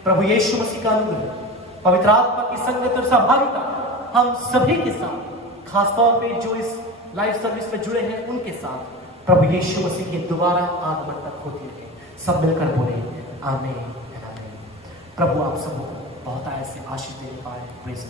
प्रभु यीशु मसीह का अनुग्रह, पवित्र आत्मा की संगत और सहभागिता हम सभी के साथ, खासतौर पे जो इस लाइव सर्विस में जुड़े हैं उनके साथ प्रभु यीशु मसीह के दोबारा आगमन तक होती रहे। सब मिलकर बोले आमीन। प्रभु आप सबको बहुत ऐसे आशीष देने पाए। प्रेज़